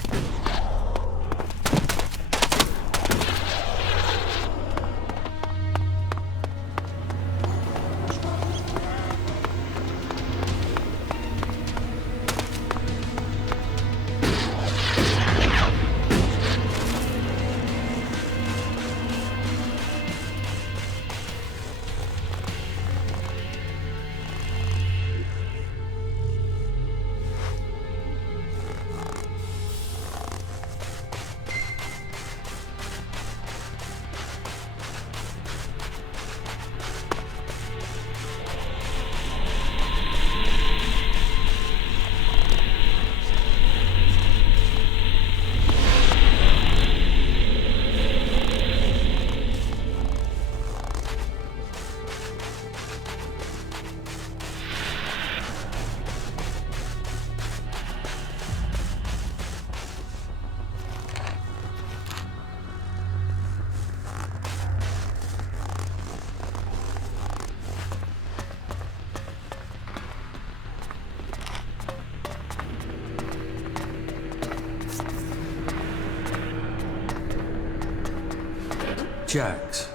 Jax.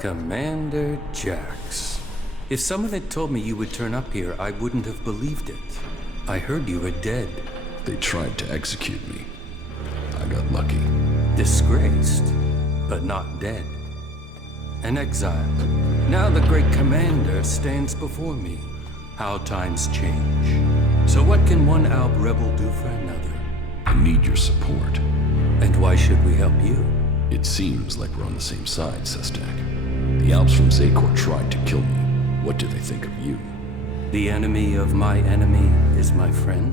Commander Jax. If someone had told me you would turn up here, I wouldn't have believed it. I heard you were dead. They tried to execute me. I got lucky. Disgraced, but not dead. An exile. Now the great commander stands before me. How times change. So what can one Alb rebel do for another? I need your support. And why should we help you? It seems like we're on the same side, Sestak. The Alps from Zakor tried to kill me. What do they think of you? The enemy of my enemy is my friend?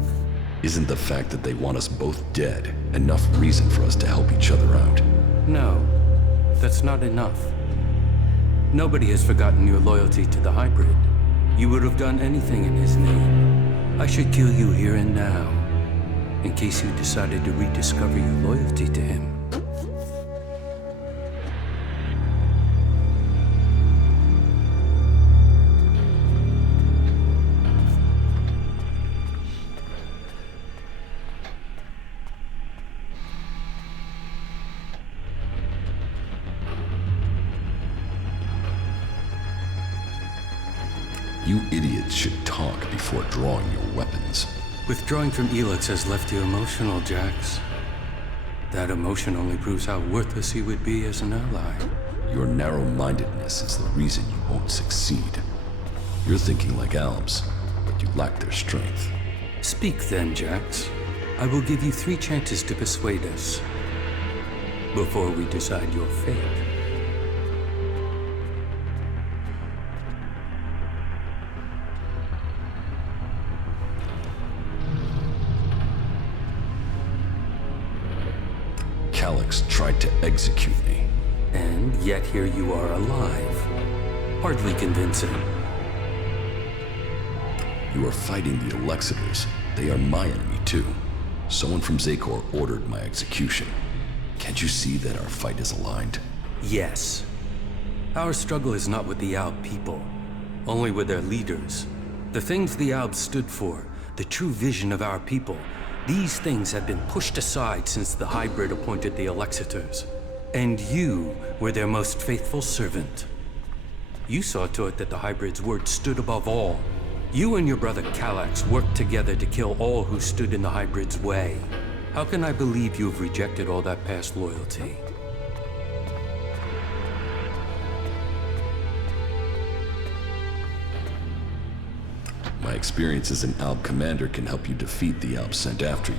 Isn't the fact that they want us both dead enough reason for us to help each other out? No, that's not enough. Nobody has forgotten your loyalty to the hybrid. You would have done anything in his name. I should kill you here and now, in case you decided to rediscover your loyalty to him. You idiots should talk before drawing your weapons. Withdrawing from ELEX has left you emotional, Jax. That emotion only proves how worthless you would be as an ally. Your narrow-mindedness is the reason you won't succeed. You're thinking like Albs, but you lack their strength. Speak then, Jax. I will give you 3 chances to persuade us before we decide your fate. Alex tried to execute me. And yet here you are alive. Hardly convincing. You are fighting the Elexitors. They are my enemy too. Someone from Zakor ordered my execution. Can't you see that our fight is aligned? Yes. Our struggle is not with the Alb people, only with their leaders. The things the Alb stood for, the true vision of our people, these things have been pushed aside since the hybrid appointed the Elexitors. And you were their most faithful servant. You saw to it that the hybrid's word stood above all. You and your brother Kallax worked together to kill all who stood in the hybrid's way. How can I believe you have rejected all that past loyalty? My experience as an Alb commander can help you defeat the Alb sent after you.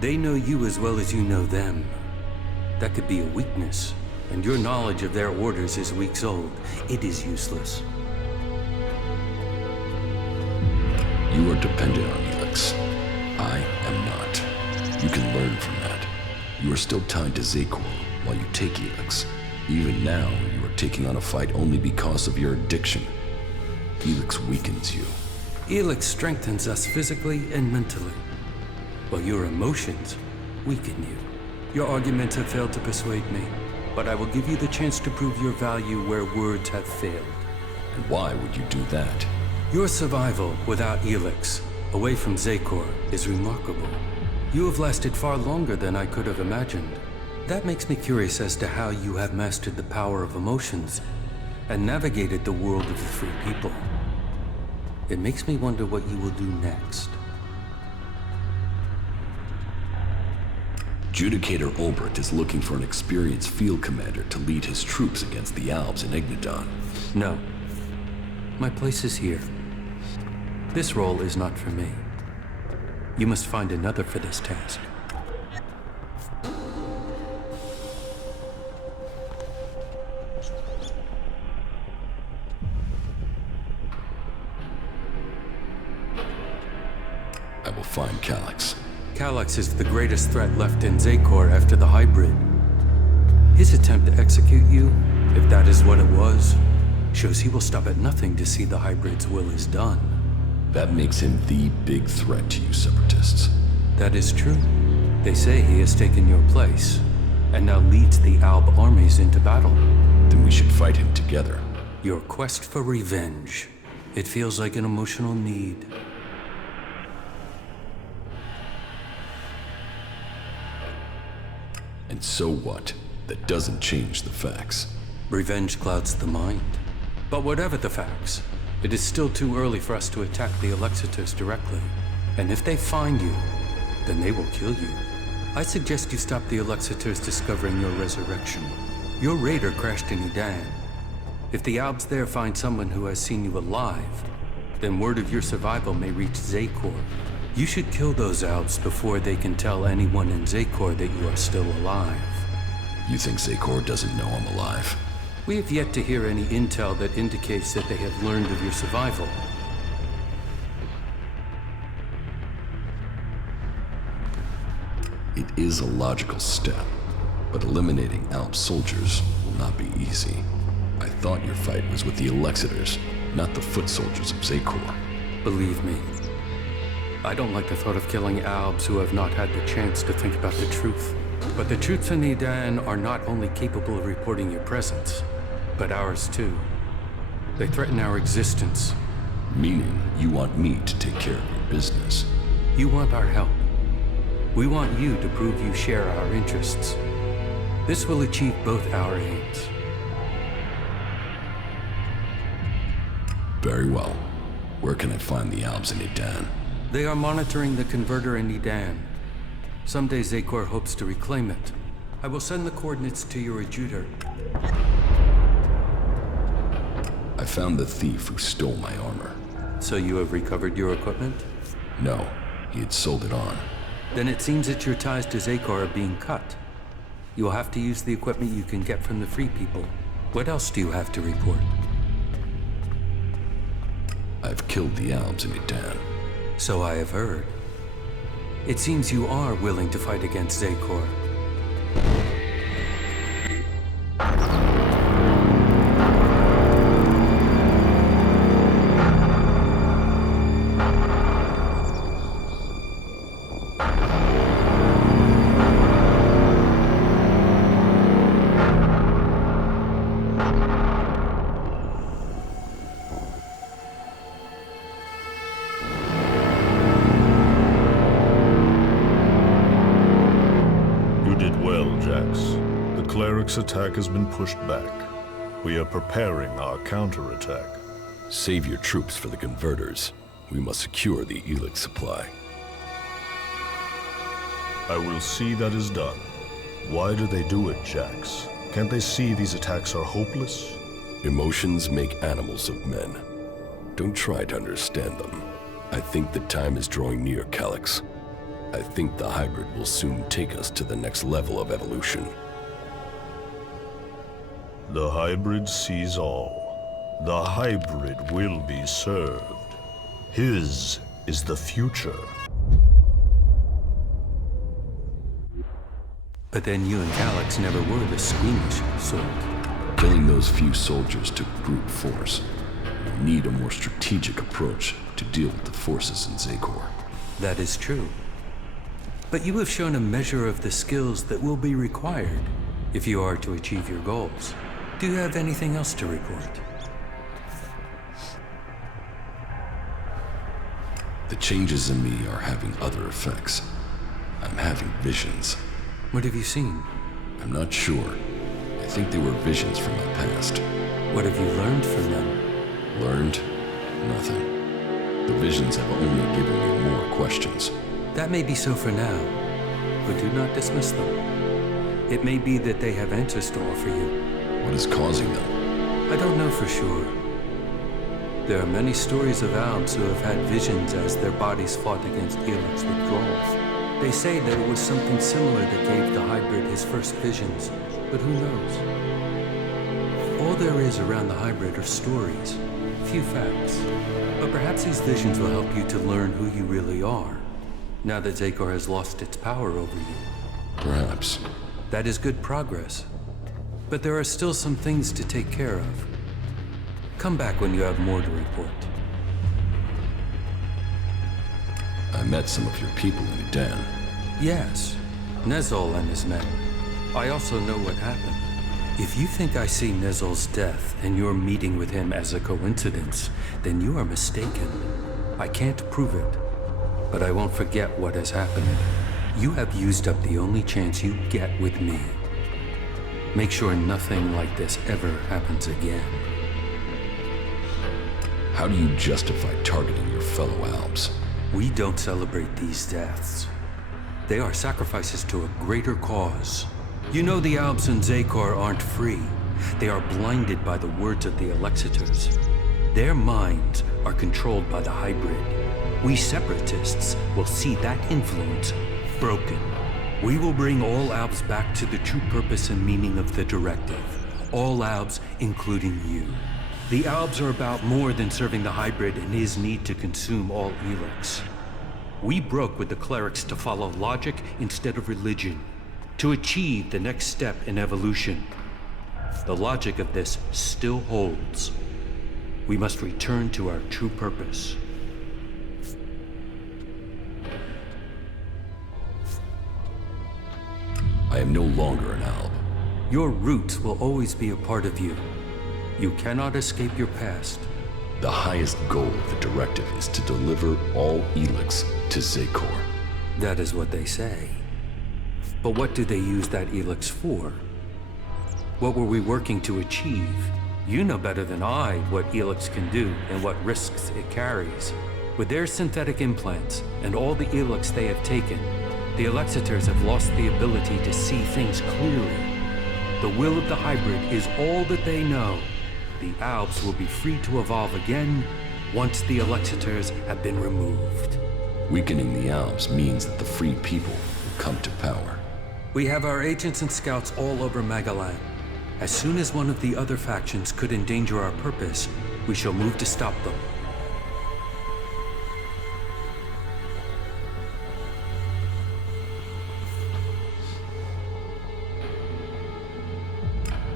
They know you as well as you know them. That could be a weakness, and your knowledge of their orders is weeks old. It is useless. You are dependent on ELEX. I am not. You can learn from that. You are still tied to Zakor while you take ELEX. Even now, you are taking on a fight only because of your addiction. ELEX weakens you. ELEX strengthens us physically and mentally, while your emotions weaken you. Your arguments have failed to persuade me, but I will give you the chance to prove your value where words have failed. And why would you do that? Your survival without ELEX, away from Zakor, is remarkable. You have lasted far longer than I could have imagined. That makes me curious as to how you have mastered the power of emotions and navigated the world of the free people. It makes me wonder what you will do next. Judicator Olbert is looking for an experienced field commander to lead his troops against the Albs in Ignadon. No. My place is here. This role is not for me. You must find another for this task. I will find Calyx. Calyx is the greatest threat left in Zakor after the hybrid. His attempt to execute you, if that is what it was, shows he will stop at nothing to see the hybrid's will is done. That makes him the big threat to you separatists. That is true. They say he has taken your place, and now leads the Alb armies into battle. Then we should fight him together. Your quest for revenge. It feels like an emotional need. And so what? That doesn't change the facts. Revenge clouds the mind. But whatever the facts, it is still too early for us to attack the Alexiters directly. And if they find you, then they will kill you. I suggest you stop the Alexiters discovering your resurrection. Your raider crashed in Edan. If the Albs there find someone who has seen you alive, then word of your survival may reach Zakor. You should kill those Albs before they can tell anyone in Zakor that you are still alive. You think Zakor doesn't know I'm alive? We have yet to hear any intel that indicates that they have learned of your survival. It is a logical step, but eliminating Alb soldiers will not be easy. I thought your fight was with the Alexiters, not the foot soldiers of Zakor. Believe me, I don't like the thought of killing Albs who have not had the chance to think about the truth. But the troops in Edan are not only capable of reporting your presence, but ours too. They threaten our existence. Meaning, you want me to take care of your business. You want our help. We want you to prove you share our interests. This will achieve both our aims. Very well. Where can I find the Albs in Edan? They are monitoring the converter in Edan. Someday Zakor hopes to reclaim it. I will send the coordinates to your adjutor. I found the thief who stole my armor. So you have recovered your equipment? No, he had sold it on. Then it seems that your ties to Zakor are being cut. You will have to use the equipment you can get from the Free People. What else do you have to report? I've killed the Albs in Edan. So I have heard. It seems you are willing to fight against Zakor. Attack has been pushed back. We are preparing our counterattack. Save your troops for the converters. We must secure the ELEX supply. I will see that is done. Why do they do it, Jax? Can't they see these attacks are hopeless? Emotions make animals of men. Don't try to understand them. I think the time is drawing near, Calyx. I think the hybrid will soon take us to the next level of evolution. The hybrid sees all. The hybrid will be served. His is the future. But then you and Calyx never were the squeamish sort. Killing those few soldiers took brute force. We need a more strategic approach to deal with the forces in Zakor. That is true. But you have shown a measure of the skills that will be required if you are to achieve your goals. Do you have anything else to report? The changes in me are having other effects. I'm having visions. What have you seen? I'm not sure. I think they were visions from my past. What have you learned from them? Learned? Nothing. The visions have only given me more questions. That may be so for now, but do not dismiss them. It may be that they have answers to offer you. What is causing them? I don't know for sure. There are many stories of Albs who have had visions as their bodies fought against ELEX withdrawal. They say that it was something similar that gave the hybrid his first visions, but who knows? All there is around the hybrid are stories, few facts. But perhaps these visions will help you to learn who you really are, now that Zekor has lost its power over you. Perhaps. That is good progress. But there are still some things to take care of. Come back when you have more to report. I met some of your people in Udan. Yes, Nezol and his men. I also know what happened. If you think I see Nezol's death and your meeting with him as a coincidence, then you are mistaken. I can't prove it, but I won't forget what has happened. You have used up the only chance you get with me. Make sure nothing like this ever happens again. How do you justify targeting your fellow Albs? We don't celebrate these deaths. They are sacrifices to a greater cause. You know the Albs in Zekor aren't free. They are blinded by the words of the Elexitors. Their minds are controlled by the hybrid. We separatists will see that influence broken. We will bring all Albs back to the true purpose and meaning of the directive. All Albs, including you. The Albs are about more than serving the hybrid and his need to consume all ELEX. We broke with the clerics to follow logic instead of religion, to achieve the next step in evolution. The logic of this still holds. We must return to our true purpose. I am no longer an Alb. Your roots will always be a part of you. You cannot escape your past. The highest goal of the directive is to deliver all ELEX to Zekor. That is what they say. But what do they use that ELEX for? What were we working to achieve? You know better than I what ELEX can do and what risks it carries. With their synthetic implants and all the ELEX they have taken, the Elexitors have lost the ability to see things clearly. The will of the hybrid is all that they know. The Albs will be free to evolve again once the Elexitors have been removed. Weakening the Albs means that the free people will come to power. We have our agents and scouts all over Magalan. As soon as one of the other factions could endanger our purpose, we shall move to stop them.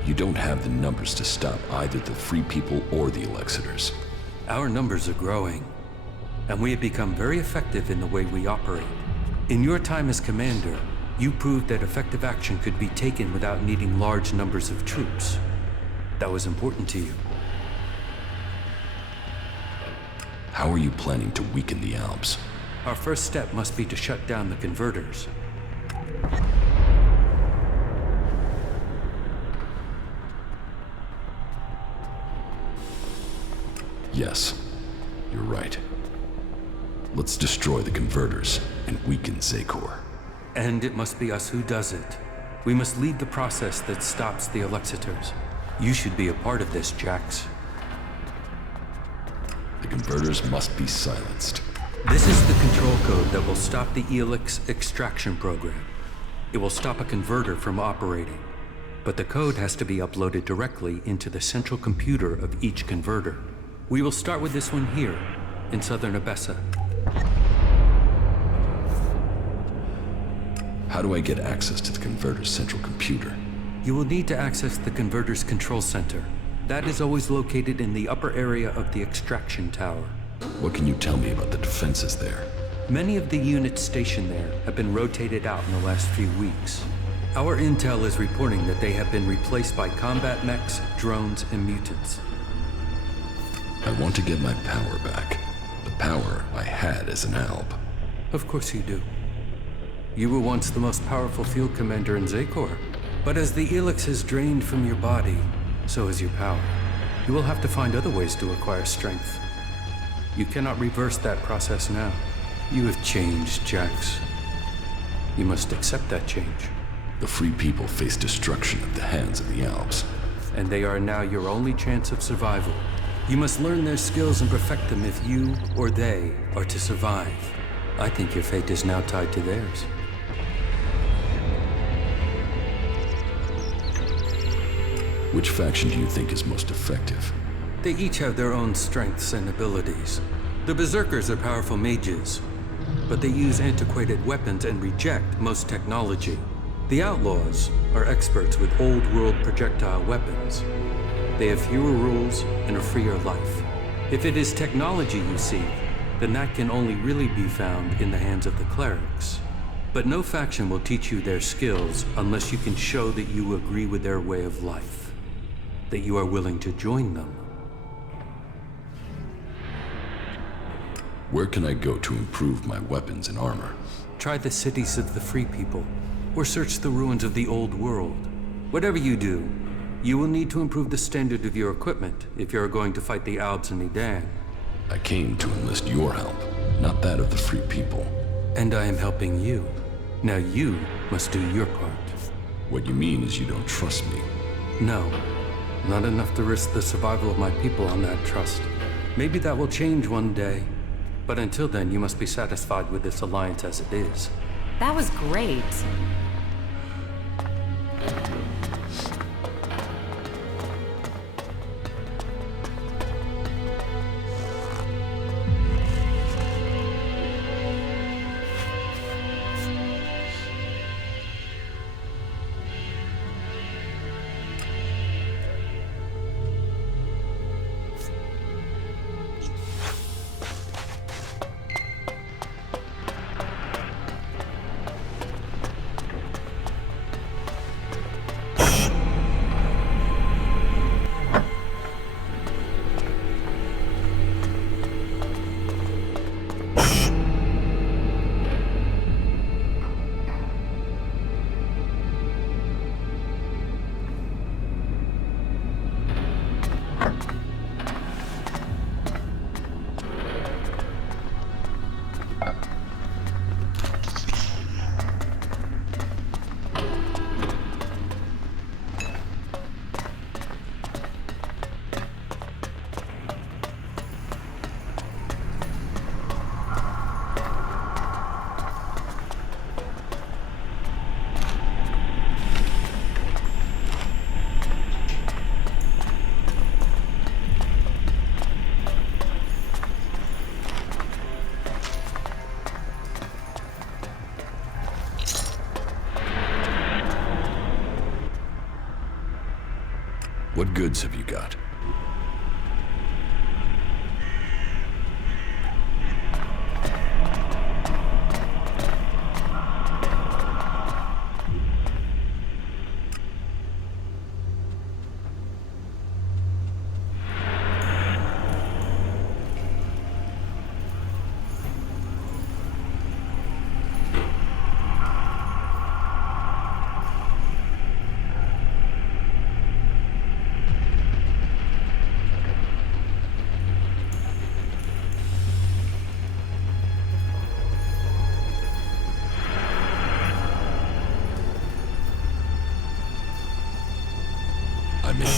You don't have the numbers to stop either the free people or the Elexitors. Our numbers are growing, and we have become very effective in the way we operate. In your time as commander, you proved that effective action could be taken without needing large numbers of troops. That was important to you. How are you planning to weaken the Albs? Our first step must be to shut down the converters. Yes, you're right. Let's destroy the converters and weaken Zekor. And it must be us who does it. We must lead the process that stops the Elexitors. You should be a part of this, Jax. The converters must be silenced. This is the control code that will stop the ELEX extraction program. It will stop a converter from operating. But the code has to be uploaded directly into the central computer of each converter. We will start with this one here, in southern Abessa. How do I get access to the converter's central computer? You will need to access the converter's control center. That is always located in the upper area of the extraction tower. What can you tell me about the defenses there? Many of the units stationed there have been rotated out in the last few weeks. Our intel is reporting that they have been replaced by combat mechs, drones, and mutants. I want to get my power back. The power I had as an Alb. Of course you do. You were once the most powerful field commander in Zakor. But as the ELEX has drained from your body, so has your power. You will have to find other ways to acquire strength. You cannot reverse that process now. You have changed, Jax. You must accept that change. The free people face destruction at the hands of the Alps. And they are now your only chance of survival. You must learn their skills and perfect them if you or they are to survive. I think your fate is now tied to theirs. Which faction do you think is most effective? They each have their own strengths and abilities. The Berserkers are powerful mages, but they use antiquated weapons and reject most technology. The Outlaws are experts with old-world projectile weapons. They have fewer rules and a freer life. If it is technology you seek, then that can only really be found in the hands of the clerics. But no faction will teach you their skills unless you can show that you agree with their way of life, that you are willing to join them. Where can I go to improve my weapons and armor? Try the cities of the free people, or search the ruins of the old world. Whatever you do, you will need to improve the standard of your equipment if you are going to fight the Albs and Edan. I came to enlist your help, not that of the free people. And I am helping you. Now you must do your part. What you mean is you don't trust me? No, not enough to risk the survival of my people on that trust. Maybe that will change one day, but until then you must be satisfied with this alliance as it is. That was great. What goods have you got? I'm in.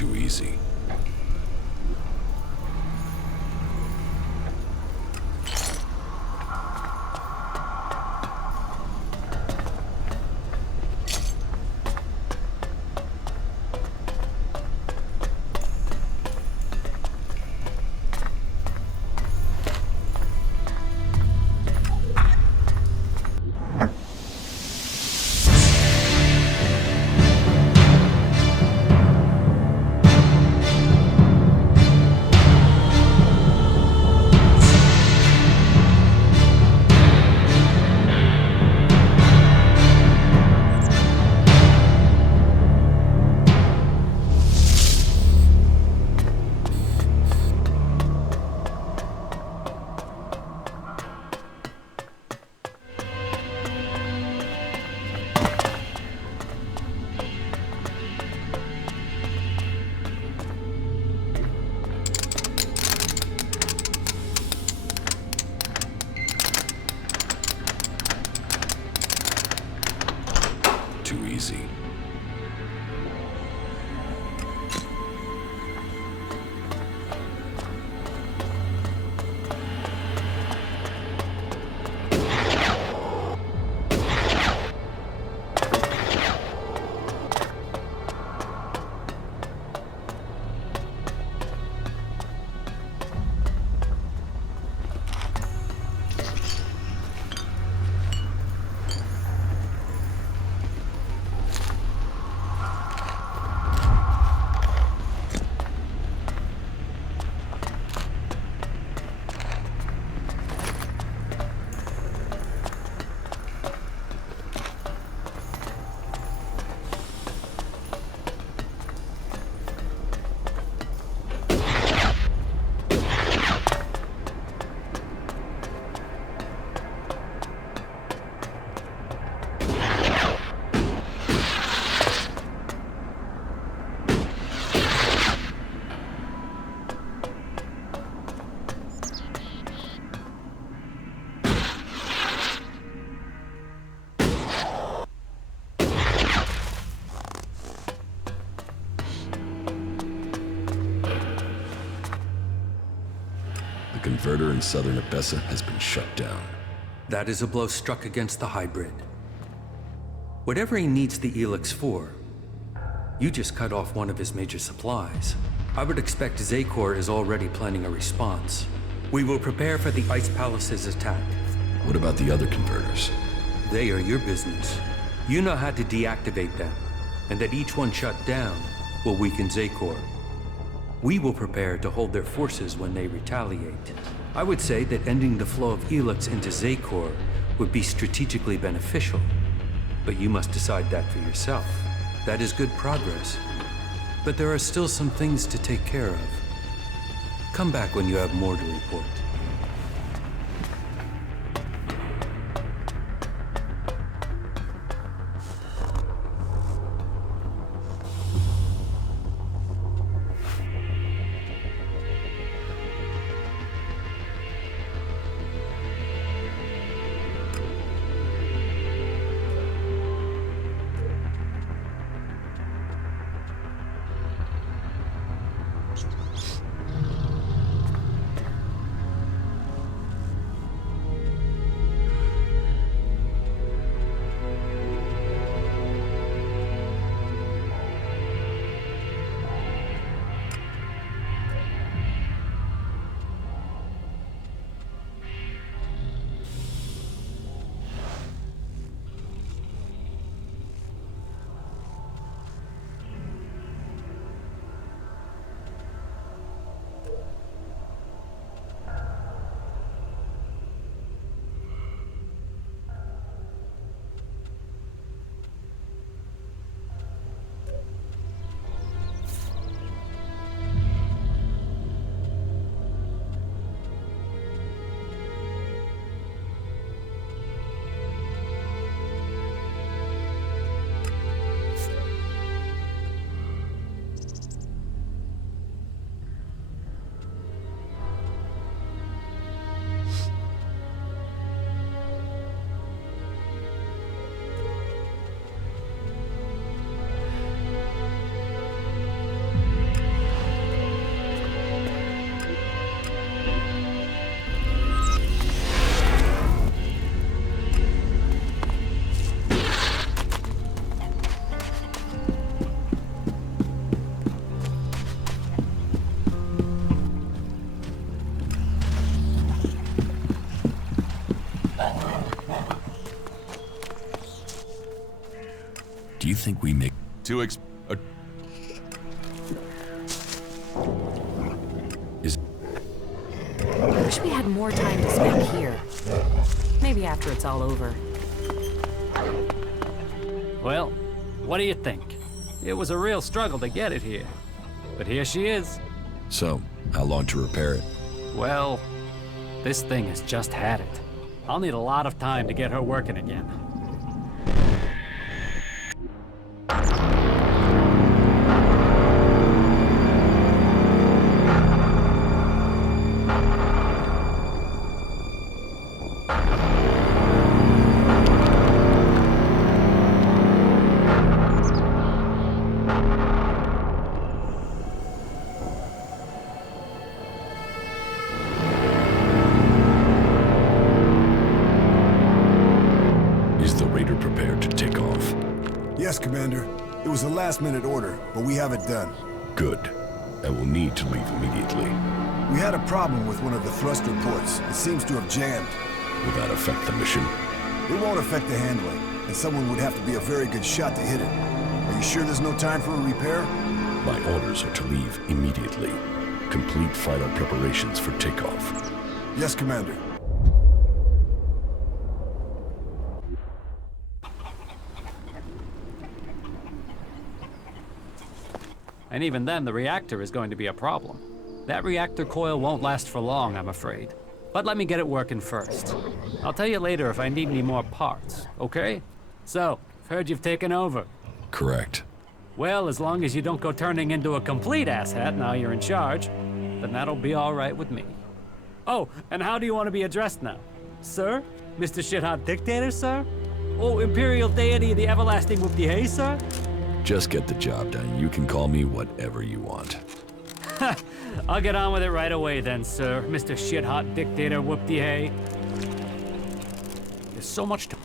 Too easy. Too easy. The converter in southern Abessa has been shut down. That is a blow struck against the hybrid. Whatever he needs the ELEX for, you just cut off one of his major supplies. I would expect Zakor is already planning a response. We will prepare for the Ice Palace's attack. What about the other converters? They are your business. You know how to deactivate them, and that each one shut down will weaken Zakor. We will prepare to hold their forces when they retaliate. I would say that ending the flow of ELEX into Zakor would be strategically beneficial, but you must decide that for yourself. That is good progress, but there are still some things to take care of. Come back when you have more to report. think we make... I wish we had more time to spend here. Maybe after it's all over. Well, what do you think? It was a real struggle to get it here. But here she is. So, how long to repair it? Well, this thing has just had it. I'll need a lot of time to get her working again. Yes, Commander. It was a last-minute order, but we have it done. Good. And we'll need to leave immediately. We had a problem with one of the thruster ports. It seems to have jammed. Will that affect the mission? It won't affect the handling, and someone would have to be a very good shot to hit it. Are you sure there's no time for a repair? My orders are to leave immediately. Complete final preparations for takeoff. Yes, Commander. And even then, the reactor is going to be a problem. That reactor coil won't last for long, I'm afraid. But let me get it working first. I'll tell you later if I need any more parts, okay? So, I've heard you've taken over. Correct. Well, as long as you don't go turning into a complete asshat now you're in charge, then that'll be all right with me. Oh, and how do you want to be addressed now? Sir? Mr. Shithot Dictator, sir? Oh, Imperial Deity of the Everlasting Whoop-de-Hay, sir? Just get the job done. You can call me whatever you want. I'll get on with it right away then, sir. Mr. Shithot Dictator Whoop-de-Hay. There's so much to...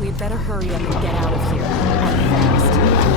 We'd better hurry up and get out of here. And fast.